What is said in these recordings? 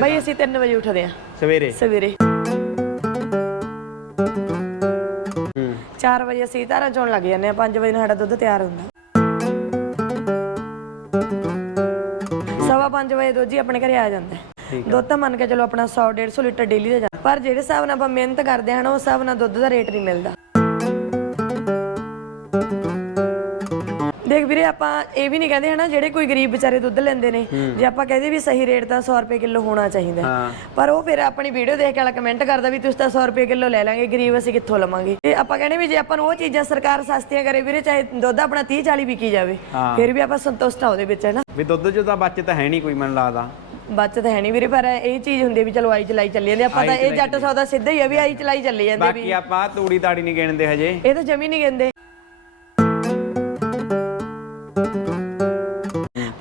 ਬਾਈ ਅਸੀਂ 3 ਵਜੇ ਉੱਠਦੇ ਆ ਸਵੇਰੇ? ਸਵੇਰੇ। ਹੂੰ। 4 ਵਜੇ ਅਸੀਂ ਧਾਰਾਂ ਚੋਣ ਲੱਗ ਜਾਂਦੇ ਆ 5 ਵਜੇ ਸਾਡਾ ਦੁੱਧ ਤਿਆਰ ਹੁੰਦਾ। ਸਵਾ 5 ਵਜੇ ਦੁੱਧ ਜੀ ਆਪਣੇ ਘਰੇ ਆ ਜਾਂਦਾ ਹੈ। ਦੁੱਧ ਤਾਂ ਮੰਨ ਕੇ ਚਲੋ ਆਪਣਾ 100 150 ਲੀਟਰ ਡੇਲੀ ਦਾ ਜਾਂਦਾ ਪਰ ਜਿਹੜੇ ਹਿਸਾਬ ਨਾਲ ਆਪਾਂ ਮਿਹਨਤ ਕਰਦੇ ਹਾਂ ਨਾ ਉਸ ਹਿਸਾਬ ਨਾਲ ਦੁੱਧ ਦਾ ਰੇਟ ਨਹੀਂ ਮਿਲਦਾ। ਦੇਖ ਵੀਰੇ ਆਪਾਂ ਇਹ ਵੀ ਨਹੀਂ ਕਹਿੰਦੇ ਹਨਾ ਜਿਹੜੇ ਕੋਈ ਗਰੀਬ ਵਿਚਾਰੇ ਦੁੱਧ ਲੈਂਦੇ ਨੇ ਜੇ ਆਪਾਂ ਕਹਦੇ ਵੀ ਸਹੀ ਰੇਟ ਤਾਂ 100 ਰੁਪਏ ਕਿਲੋ ਹੋਣਾ ਚਾਹੀਦਾ। ਪਰ ਉਹ ਫਿਰ ਆਪਣੀ ਵੀਡੀਓ ਦੇਖ ਕੇ ਵਾਲਾ ਕਮੈਂਟ ਕਰਦਾ ਵੀ ਤੁਸੀਂ ਤਾਂ 100 ਰੁਪਏ ਕਿਲੋ ਲੈ ਲਾਂਗੇ ਗਰੀਬ ਅਸੀਂ ਕਿੱਥੋਂ ਲਵਾਂਗੇ? ਤੇ ਆਪਾਂ ਕਹਿੰਦੇ ਵੀ ਜੇ ਆਪਾਂ ਨੂੰ ਉਹ ਚੀਜ਼ਾਂ ਸਰਕਾਰ ਸਸਤੀਆਂ ਕਰੇ ਵੀਰੇ ਚਾਹੇ ਦੁੱਧ ਆਪਣਾ 30 40 ਵਿਕੀ ਜਾਵੇ। ਫਿਰ ਵੀ ਆਪਾਂ ਸੰਤੁਸ਼ਟ ਆ ਉਹਦੇ ਵਿੱਚ ਹੈ ਨਾ ਵੀ ਦੁੱਧ 'ਚ ਤਾਂ ਬਚਤ ਹੈ ਨਹੀਂ ਕੋਈ ਮੈਨੂੰ ਲੱਗਦਾ। ਬਚਤ ਹੈ ਨਹੀਂ ਵੀਰੇ ਪਰ ਇਹ ਚੀਜ਼ ਹੁੰਦੀ ਵੀ ਚਲੋ ਆਈ ਚਲਾਈ ਚੱਲੀ ਜਾਂਦੀ ਆਪਾਂ ਤਾਂ ਇਹ ਜੱਟ ਸੌਦਾ ਸਿੱਧਾ ਹੀ ਆ ਵੀ ਆਈ ਚਲਾਈ ਚੱਲੀ ਜਾਂਦੀ ਵੀ। ਬਾਕੀ ਆਪਾਂ ਤੂੜੀ ਤਾੜੀ ਨਹੀਂ ਗਿਣਦੇ ਹਜੇ। ਇਹ ਤਾਂ ਜਮੀ ਨਹੀਂ ਕਹਿੰਦੇ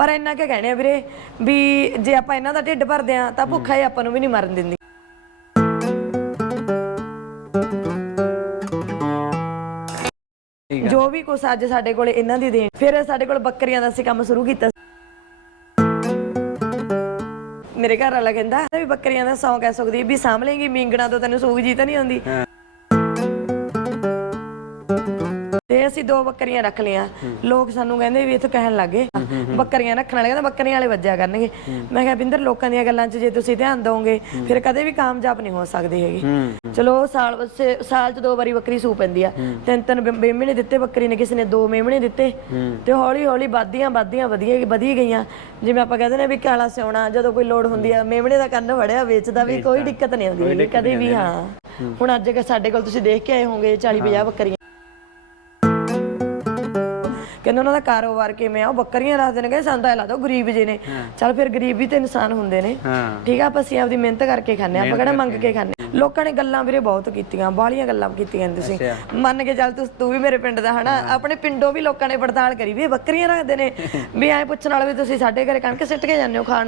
ਪਰ ਇੰਨਾ ਕੀ ਕਹਿਣੇ ਆ ਵੀਰੇ ਵੀ ਜੇ ਆਪਾਂ ਇਹਨਾਂ ਦਾ ਢਿੱਡ ਭਰਦੇ ਆ ਤਾਂ ਭੁੱਖਾ ਹੀ ਆਪਾਂ ਨੂੰ ਵੀ ਨਹੀਂ ਮਰਨ ਦਿੰਦੀ। ਠੀਕ ਜੋ ਵੀ ਕੁਛ ਅੱਜ ਸਾਡੇ ਕੋਲੇ ਇਹਨਾਂ ਦੀ ਦੇਣ ਫਿਰ ਸਾਡੇ ਕੋਲ ਬੱਕਰੀਆਂ ਦਾ ਅਸੀਂ ਕੰਮ ਸ਼ੁਰੂ ਕੀਤਾ। ਮੇਰੇ ਘਰ ਵਾਲਾ ਕਹਿੰਦਾ ਵੀ ਬੱਕਰੀਆਂ ਦਾ ਸੌਂਕ ਐ ਸੁਖਦੀ ਵੀ ਸਾਂਭ ਲੇਂਗੀ ਮੀਂਗਣਾ ਤੋਂ ਤੈਨੂੰ ਸੂਗ ਜੀ ਤਾਂ ਨਹੀਂ ਆਉਂਦੀ। ਤੇ ਅਸੀਂ ਦੋ ਬੱਕਰੀਆਂ ਰੱਖ ਲਈਆਂ। ਲੋਕ ਸਾਨੂੰ ਕਹਿੰਦੇ ਵੀ ਇੱਥੇ ਕਹਿਣ ਲੱਗੇ ਬੱਕਰੀਆਂ ਰੱਖਣ ਵਾਲੇ ਕਹਿੰਦਾ ਬੱਕਰੀਆਂ ਵਾਲੇ ਵੱਜਿਆ ਕਰਨਗੇ। ਮੈਂ ਕਿਹਾ ਬਿੰਦਰ ਲੋਕਾਂ ਦੀਆਂ ਗੱਲਾਂ 'ਚ ਜੇ ਤੁਸੀਂ ਧਿਆਨ ਦਿਓਗੇ ਫਿਰ ਕਦੇ ਵੀ ਕਾਮਯਾਬ ਨਹੀਂ ਹੋ ਸਕਦੇ ਹੈਗੇ। ਚਲੋ ਸਾਲ ਸਾਲ 'ਚ ਦੋ ਵਾਰੀ ਬੱਕਰੀ ਸੂ ਪੈਂਦੀ ਆ। ਤਿੰਨ ਤਿੰਨ ਮੇਮਣੇ ਦਿੱਤੇ ਬੱਕਰੀ ਨੇ ਕਿਸੇ ਨੇ ਦੋ ਮੇਮਣੇ ਦਿੱਤੇ। ਤੇ ਹੌਲੀ ਹੌਲੀ ਵੱਧਦੀਆਂ ਵੱਧਦੀਆਂ ਵਧੀਆ ਵਧੀ ਗਈਆਂ। ਜਿਵੇਂ ਆਪਾਂ ਕਹਿੰਦੇ ਨੇ ਵੀ ਕਾਲਾ ਸਿਉਣਾ ਜਦੋਂ ਕੋਈ ਲੋੜ ਹੁੰਦੀ ਆ ਮੇਮਣੇ ਦਾ ਕੰਨ ਫੜਿਆ ਵੇਚਦਾ ਵੀ ਕੋਈ ਦਿੱਕਤ ਨਹੀਂ ਆਉਂਦੀ। ਹੈਗੀ, ਕਦੇ ਵੀ ਹਾਂ। ਹੁਣ ਅੱਜ ਸਾਡੇ ਕੋਲ ਤੁਸੀਂ ਦੇਖ ਕੇ ਆਏ ਹੋਵੋਗੇ 40 50 ਬੱਕਰੀਆਂ। ਕਹਿੰਦੇ ਉਹਨਾਂ ਦਾ ਕਾਰੋਬਾਰ ਕਿਵੇਂ ਆ ਉਹ ਬੱਕਰੀਆਂ ਰੱਖਦੇ ਨੇ ਕਹਿੰਦੇ ਸਾਨੂੰ ਤਾਂ ਇਹ ਲੱਗਦਾ ਉਹ ਗਰੀਬ ਜੇ ਨੇ। ਚੱਲ ਫਿਰ ਗਰੀਬ ਵੀ ਤੇ ਇਨਸਾਨ ਹੁੰਦੇ ਨੇ। ਹਾਂ। ਠੀਕ ਆ ਆਪਾਂ ਅਸੀਂ ਆਪਦੀ ਮਿਹਨਤ ਕਰਕੇ ਖਾਂਦੇ ਆ ਆਪਾਂ ਕਿਹੜਾ ਮੰਗ ਕੇ ਖਾਂਦੇ ਹਾਂ। ਲੋਕਾਂ ਨੇ ਗੱਲਾਂ ਵੀਰੇ ਬਹੁਤ ਕੀਤੀਆਂ ਬਾਹਲੀਆਂ ਗੱਲਾਂ ਕੀਤੀਆਂ ਨੇ ਤੁਸੀਂ। ਮੰਨ ਕੇ ਚੱਲ ਤੂੰ ਤੂੰ ਵੀ ਮੇਰੇ ਪਿੰਡ ਦਾ ਹਨਾ? ਆਪਣੇ ਪਿੰਡੋਂ ਵੀ ਲੋਕਾਂ ਨੇ ਪੜਤਾਲ ਕਰੀ ਵੀ ਇਹ ਬੱਕਰੀਆਂ ਰੱਖਦੇ ਨੇ। ਵੀ ਐ ਪੁੱਛਣ ਵਾਲੇ ਵੀ ਤੁਸੀਂ ਸਾਡੇ ਘਰੇ ਕਣਕ ਸਿੱਟ ਕੇ ਜਾਂਦੇ ਹੋ ਖਾਣ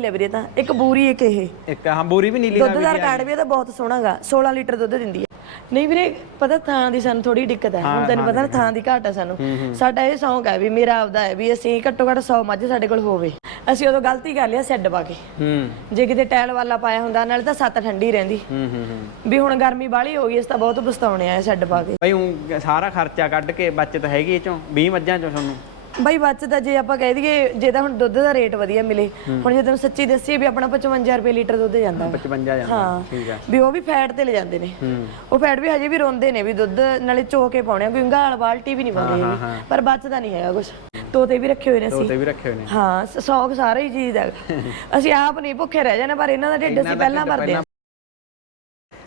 ਬਾਲੀ ਸੀ ਲੈ ਵੀਰੇ ਤਾਂ। ਇੱਕ ਬੂਰੀ ਇੱਕ ਇਹ। ਇੱਕ ਹਾਂ ਬੋਰੀ ਵੀ ਨੀਲੀ ਦੁੱਧ ਦਾ ਰਿਕਾਰਡ ਵੀ ਇਹਦਾ ਬਹੁਤ ਸੋਹਣਾਗਾ। 16 ਲੀਟਰ ਦੁੱਧ ਦਿੰਦੀ ਹੈ। ਨਹੀਂ ਵੀਰੇ ਪਤਾ ਥਾਂ ਦੀ ਸਾਨੂੰ ਥੋੜੀ ਦਿੱਕਤ ਹੈ। ਹੁਣ ਤੈਨੂੰ ਪਤਾ ਨਾ ਥਾਂ ਦੀ ਘਾਟ ਹੈ ਸਾਨੂੰ। ਸਾਡਾ ਇਹ ਸ਼ੌਂਕ ਹੈ ਵੀ ਮੇਰਾ ਆਪਦਾ ਹੈ ਵੀ ਅਸੀਂ ਘੱਟੋ ਘੱਟ 100 ਮੱਝ ਸਾਡੇ ਕੋਲ ਹੋਵੇ। ਅਸੀਂ ਉਦੋਂ ਗਲਤੀ ਕਰ ਲਿਆ ਸੈੱਡ ਪਾ ਕੇ। ਹੂੰ। ਜੇ ਕਿਤੇ ਟਾਇਲ ਵਾਲਾ ਪਾਇਆ ਹੁੰਦਾ ਨਾਲੇ ਤਾਂ ਸੱਤ ਠੰਡੀ ਰਹਿੰਦੀ। ਹੂੰ ਹੂੰ ਹੂੰ। ਵੀ ਹੁਣ ਗਰਮੀ ਬਾਹਲੀ ਹੋ ਗਈ ਇਸ ਤਾਂ ਬਹੁਤ ਪਛਤਾਉਣੇ ਆ ਸੈੱਡ ਪਾ ਕੇ। ਬਈ ਊਂ ਸਾਰਾ ਖਰਚਾ ਕੱਢ ਕੇ ਬਚਤ ਹੈਗੀ ਇਹ ਚੋਂ 20 ਮੱਝਾਂ ਚੋਂ ਤੁਹਾਨੂੰ। ਬਈ ਬਚਦਾ ਜੇ ਆਪਾਂ ਕਹਿ ਦਈਏ ਜੇ ਤਾਂ ਹੁਣ ਦੁੱਧ ਦਾ ਰੇਟ ਵਧੀਆ ਮਿਲੇ ਹੁਣ ਜੇ ਤੈਨੂੰ ਸੱਚੀ ਦੱਸੀਏ ਵੀ ਆਪਣਾ 55 ਰੁਪਏ ਲੀਟਰ ਦੁੱਧ ਜਾਂਦਾ। ਵਾ। 55 ਜਾਂਦਾ ਹਾਂ ਠੀਕ ਆ। ਵੀ ਉਹ ਵੀ ਫੈਟ ਤੇ ਲੈ ਜਾਂਦੇ ਨੇ। ਹੂੰ। ਉਹ ਫੈਟ ਵੀ ਹਜੇ ਵੀ ਰੋਂਦੇ ਨੇ ਵੀ ਦੁੱਧ ਨਾਲੇ ਚੋ ਕੇ ਪਾਉਣੇ ਆ, ਕੋਈ ਗਾਲ ਬਾਲਟੀ ਵੀ ਨਹੀਂ ਪਾਉਂਦੇ ਹਾਂ। ਪਰ ਬਚਦਾ ਨਹੀਂ ਹੈਗਾ ਕੁਝ ਤੋਤੇ ਵੀ ਰੱਖੇ ਹੋਏ ਨੇ ਅਸੀਂ। ਤੋਤੇ ਵੀ ਰੱਖੇ ਹੋਏ ਨੇ। ਹਾਂ ਸ਼ੌਕ ਸਾਰਾ ਹੀ ਚੀਜ਼ ਦਾ। ਅਸੀਂ ਆਪ ਨਹੀਂ ਭੁੱਖੇ ਰਹਿ ਜਾਣਾ ਪਰ ਇਹਨਾਂ ਦਾ ਢਿੱਡ ਅਸੀਂ ਪਹਿਲਾਂ ਭਰਦੇ ਹਾਂ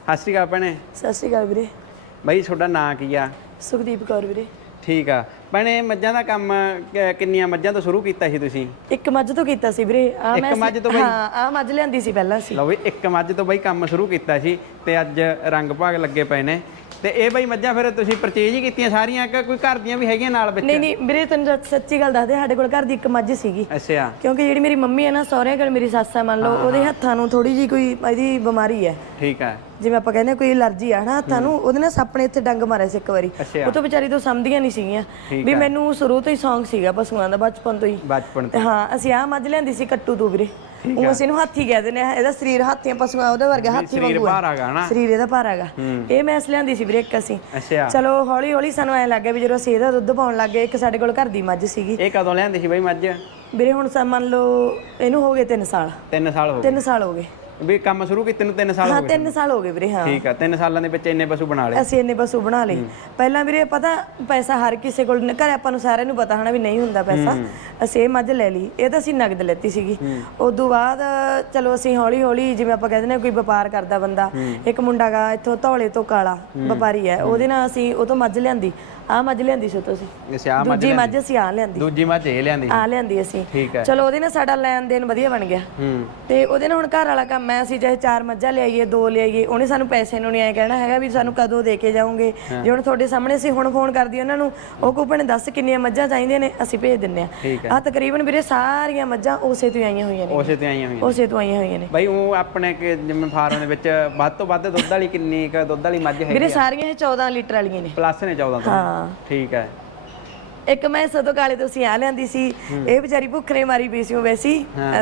ਸਤਿ ਸ਼੍ਰੀ ਅਕਾਲ ਭੈਣੇ। ਸਤਿ ਸ਼੍ਰੀ ਅਕਾਲ ਵੀਰੇ। ਬਈ ਤੁਹਾਡਾ ਨਾਂ ਕੀ ਆ? ਸੁਖਦੀਪ ਕੌਰ ਵੀਰੇ। ਠੀਕ ਆ। ਭੈਣੇ ਮੱਝਾਂ ਦਾ ਕੰਮ ਕ- ਕਿੰਨੀਆਂ ਮੱਝਾਂ ਤੋਂ ਸ਼ੁਰੂ ਕੀਤਾ ਸੀ ਤੁਸੀਂ? ਇੱਕ ਮੱਝ ਤੋਂ ਕੀਤਾ ਸੀ ਵੀਰੇ। ਆ ਇੱਕ ਮੱਝ ਤੋਂ ਬਈ? ਹਾਂ ਆ ਮੱਝ ਲਿਆਂਦੀ ਸੀ ਪਹਿਲਾਂ ਅਸੀਂ ਲਓ ਵੀ ਇੱਕ ਮੱਝ ਤੋਂ ਬਈ ਕੰਮ ਸ਼ੁਰੂ ਕੀਤਾ ਸੀ ਤੇ ਅੱਜ ਰੰਗ ਭਾਗ ਲੱਗੇ ਪਏ ਨੇ। ਤੇ ਇਹ ਬਈ ਮੱਝਾਂ ਫਿਰ ਤੁਸੀਂ ਪਰਚੇਜ ਹੀ ਕੀਤੀਆਂ ਸਾਰੀਆਂ ਕਿ ਕੋਈ ਘਰ ਦੀਆਂ ਵੀ ਹੈਗੀਆਂ ਨਾਲ ਵਿੱਚ? ਨਹੀਂ ਨਹੀਂ ਵੀਰੇ ਤੈਨੂੰ ਸੱਚ- ਸੱਚੀ ਗੱਲ ਦੱਸਦੇ ਸਾਡੇ ਕੋਲ ਘਰ ਦੀ ਇੱਕ ਮੱਝ ਸੀਗੀ। ਅੱਛਾ। ਕਿਉਂਕਿ ਜਿਹੜੀ ਮੇਰੀ ਮੰਮੀ ਹੈ ਨਾ ਸਹੁਰਿਆਂ ਕੋਲ ਮੇਰੀ ਸੱਸ ਹੈ ਮੰਨ ਲਓ ਉਹਦੇ ਹੱਥਾਂ ਨੂੰ ਥੋੜੀ ਜੀ ਕੋਈ ਇਹਦੀ ਬਿਮਾਰੀ ਹੈ। ਠੀਕ ਆ। ਜਿਵੇਂ ਆਪਾਂ ਕਹਿੰਦੇ ਹਾਂ ਕੋਈ ਅਲਰਜੀ ਆ ਨਾ ਹੱਥਾਂ ਨੂੰ ਉਹਦੇ ਨਾਲ ਸੱਪ ਨੇ ਇੱਥੇ ਡੰਗ ਮਾਰਿਆ ਸੀ ਇੱਕ ਵਾਰੀ। ਅੱਛਾ। ਉਹ ਤੋਂ ਵਿਚਾਰੀ ਤੋਂ ਸਮਝਦੀਆਂ ਨਹੀਂ ਸੀਗੀਆਂ। ਠੀਕ ਵੀ ਮੈਨੂੰ ਸ਼ੁਰੂ ਤੋਂ ਹੀ ਸ਼ੌਂਕ ਸੀਗਾ ਪਸ਼ੂਆਂ ਦਾ ਬਚਪਨ ਤੋਂ ਹੀ। ਬਚਪਨ ਤੇ ਹਾਂ। ਅਸੀਂ ਆਹ ਮੱਝ ਲਿਆਂਦੀ ਸੀ ਕੱਟੂ ਤੋਂ ਵੀਰੇ। ਉਹ ਅਸੀਂ ਇਹਨੂੰ ਹਾਥੀ ਕਹਿ ਦਿੰਦੇ ਆ ਇਹਦਾ ਸਰੀਰ ਹਾਥੀਆਂ ਪਸ਼ੂਆਂ ਉਹਦੇ ਵਰਗਾ ਹਾਥੀ ਸਰੀਰ ਵਾਂਗੂ ਭਾਰ ਹੈਗਾ ਨਾ ਸਰੀਰ ਇਹਦਾ ਭਾਰਾ ਹੈਗਾ। ਇਹ ਮੈਸ ਲਿਆਂਦੀ ਸੀ ਵੀਰੇ ਇੱਕ ਅਸੀਂ। ਅੱਛਾ। ਚਲੋ ਹੌਲੀ ਹੌਲੀ ਸਾਨੂੰ ਐ ਲੱਗਿਆ ਵੀ ਜਦੋਂ ਅਸੀਂ ਇਹਦਾ ਦੁੱਧ ਪਾਉਣ ਲੱਗੇ ਇੱਕ ਸਾਡੇ ਕੋਲ ਘਰ ਦੀ ਮੱਝ ਸੀਗੀ। ਇਹ ਕਦੋਂ ਲਿਆਂਦੀ ਸੀ ਬਈ ਮੱਝ? ਵੀਰੇ ਹੁਣ ਸਾ ਮੰਨ ਲਓ ਇਹਨੂੰ ਹੋ ਗਏ 3 ਸਾਲ। 3 ਸਾਲ ਹੋ ਗਏ। 3 ਸਾਲ ਹੋ ਗਏ। ਵੀ ਕੰਮ ਸ਼ੁਰੂ ਕੀਤੇ ਨੂੰ 3 ਸਾਲ ਹੋ ਹਾਂ ਗਏ 3 ਸਾਲ ਹੋ ਗਏ ਵੀਰੇ ਹਾਂ। ਠੀਕ ਆ 3 ਸਾਲਾਂ ਦੇ ਵਿੱਚ ਇੰਨੇ ਪਸ਼ੂ ਬਣਾ ਲਏ। ਅਸੀਂ ਇੰਨੇ ਪਸ਼ੂ ਬਣਾ ਲਏ। ਪਹਿਲਾਂ ਵੀਰੇ ਪਤਾ ਪੈਸਾ ਹਰ ਕਿਸੇ ਕੋਲ ਨ- ਘਰੇ ਆਪਾਂ ਨੂੰ ਸਾਰਿਆਂ ਨੂੰ ਪਤਾ ਹਨਾ ਵੀ ਨਹੀਂ ਹੁੰਦਾ ਪੈਸਾ। ਅਸੀਂ ਇਹ ਮੱਝ ਲੈ ਲਈ ਇਹ ਤਾਂ ਅਸੀਂ ਨਗਦ ਲੈਤੀ ਸੀਗੀ। ਉਦੋਂ ਬਾਅਦ ਚਲੋ ਅਸੀਂ ਹੌਲੀ ਹੌਲੀ ਜਿਵੇਂ ਆਪਾਂ ਕਹਿੰਦੇ ਨੇ ਕੋਈ ਵਪਾਰ ਕਰਦਾ ਬੰਦਾ ਇੱਕ ਮੁੰਡਾ ਗਾ ਇੱਥੋਂ ਧੌਲੇ ਤੋਂ ਕਾਲਾ ਵਪਾਰੀ ਹੈ ਉਹਦੇ ਨਾਲ ਅਸੀਂ ਉਹ ਤੋਂ ਮੱਝ ਲਿਆਂਦੀ। ਆ ਮੱਝ ਲਿਆਂਦੀ ਸੀ ਤੁਸੀਂ। ਅੱਛਾ ਆਹ ਮੱਝ ਦੂਜੀ ਮੱਝ ਅਸੀਂ ਆ ਲਿਆਂਦੀ। ਦੂਜੀ ਮੱਝ ਇਹ ਲਿਆਂਦੀ ਆ ਲਿਆਂਦੀ ਅਸੀਂ। ਠੀਕ ਹੈ। ਚਲੋ ਉਹਦੇ ਨਾਲ ਸਾਡਾ ਲੈਣ ਦੇਣ ਵਧੀਆ ਬਣ ਗਿਆ। ਹੂੰ। ਤੇ ਉਹਦੇ ਨਾਲ ਹੁਣ ਘਰ ਵਾਲਾ ਕੰਮ ਐ ਅਸੀਂ ਚਾਹੇ ਚਾਰ ਮੱਝਾਂ ਲਿਆਈਏ ਦੋ ਲਿਆਈਏ ਉਹਨੇ ਸਾਨੂੰ ਪੈਸੇ ਨੂੰ ਨਹੀਂ ਐ ਕਹਿਣਾ ਹੈਗਾ ਵੀ ਸਾਨੂੰ ਕਦੋਂ ਦੇ ਕੇ ਜਾਓਗੇ। ਜੇ ਹੁਣ ਤੁਹਾਡੇ ਸਾਹਮਣੇ ਅਸੀਂ ਹੁਣ ਫੋਨ ਕਰਦੀ ਉਹਨਾਂ ਨੂੰ ਉਹ ਕੂਪਨ ਦੱਸ ਕਿੰਨੀਆਂ ਮੱਝਾਂ ਚਾਹੀਦੀਆਂ ਨੇ ਅਸੀਂ ਭੇਜ ਦਿੰਨੇ ਆ ਆ ਤਕਰੀਬਨ ਵੀਰੇ ਸਾਰੀਆਂ ਮੱਝਾਂ ਉਸੇ ਤੋਂ ਆਈਆਂ ਹੋਈਆਂ ਨੇ। ਉਸੇ ਤੇ ਆਈਆਂ ਹੋਈਆਂ ਉਸੇ ਤੋਂ ਆਈਆਂ ਹੋਈਆਂ ਨੇ। ਬਈ ਉਹ ਆਪਣੇ ਕਿ ਜਿਵੇਂ ਫਾਰਮ ਦੇ ਵਿੱਚ ਵੱਧ ਤੋਂ ਵੱਧ ਦੁੱਧ ਵਾਲੀ ਕਿੰਨੀ ਕ ਦੁੱਧ ਵਾਲੀ ਮੱਝ ਹੈਗੀ ਵੀਰੇ ਸਾਰੀਆਂ ਇਹ 14 ਲੀਟਰ ਵਾਲੀਆਂ ਨੇ। ਪਲੱਸ ਨੇ 14 ਤੋਂ। ਹਾਂ ਠੀਕ ਹੈ ਇੱਕ ਮੈਂ ਸਦੋਂ ਕਾਲੇ ਤੋਂ ਸੀ ਆ ਲਿਆਂਦੀ ਸੀ। ਇਹ ਵਿਚਾਰੀ ਭੁੱਖ ਨੇ ਮਾਰੀ ਪਈ ਸੀ ਉਹ ਵੈਸੀ।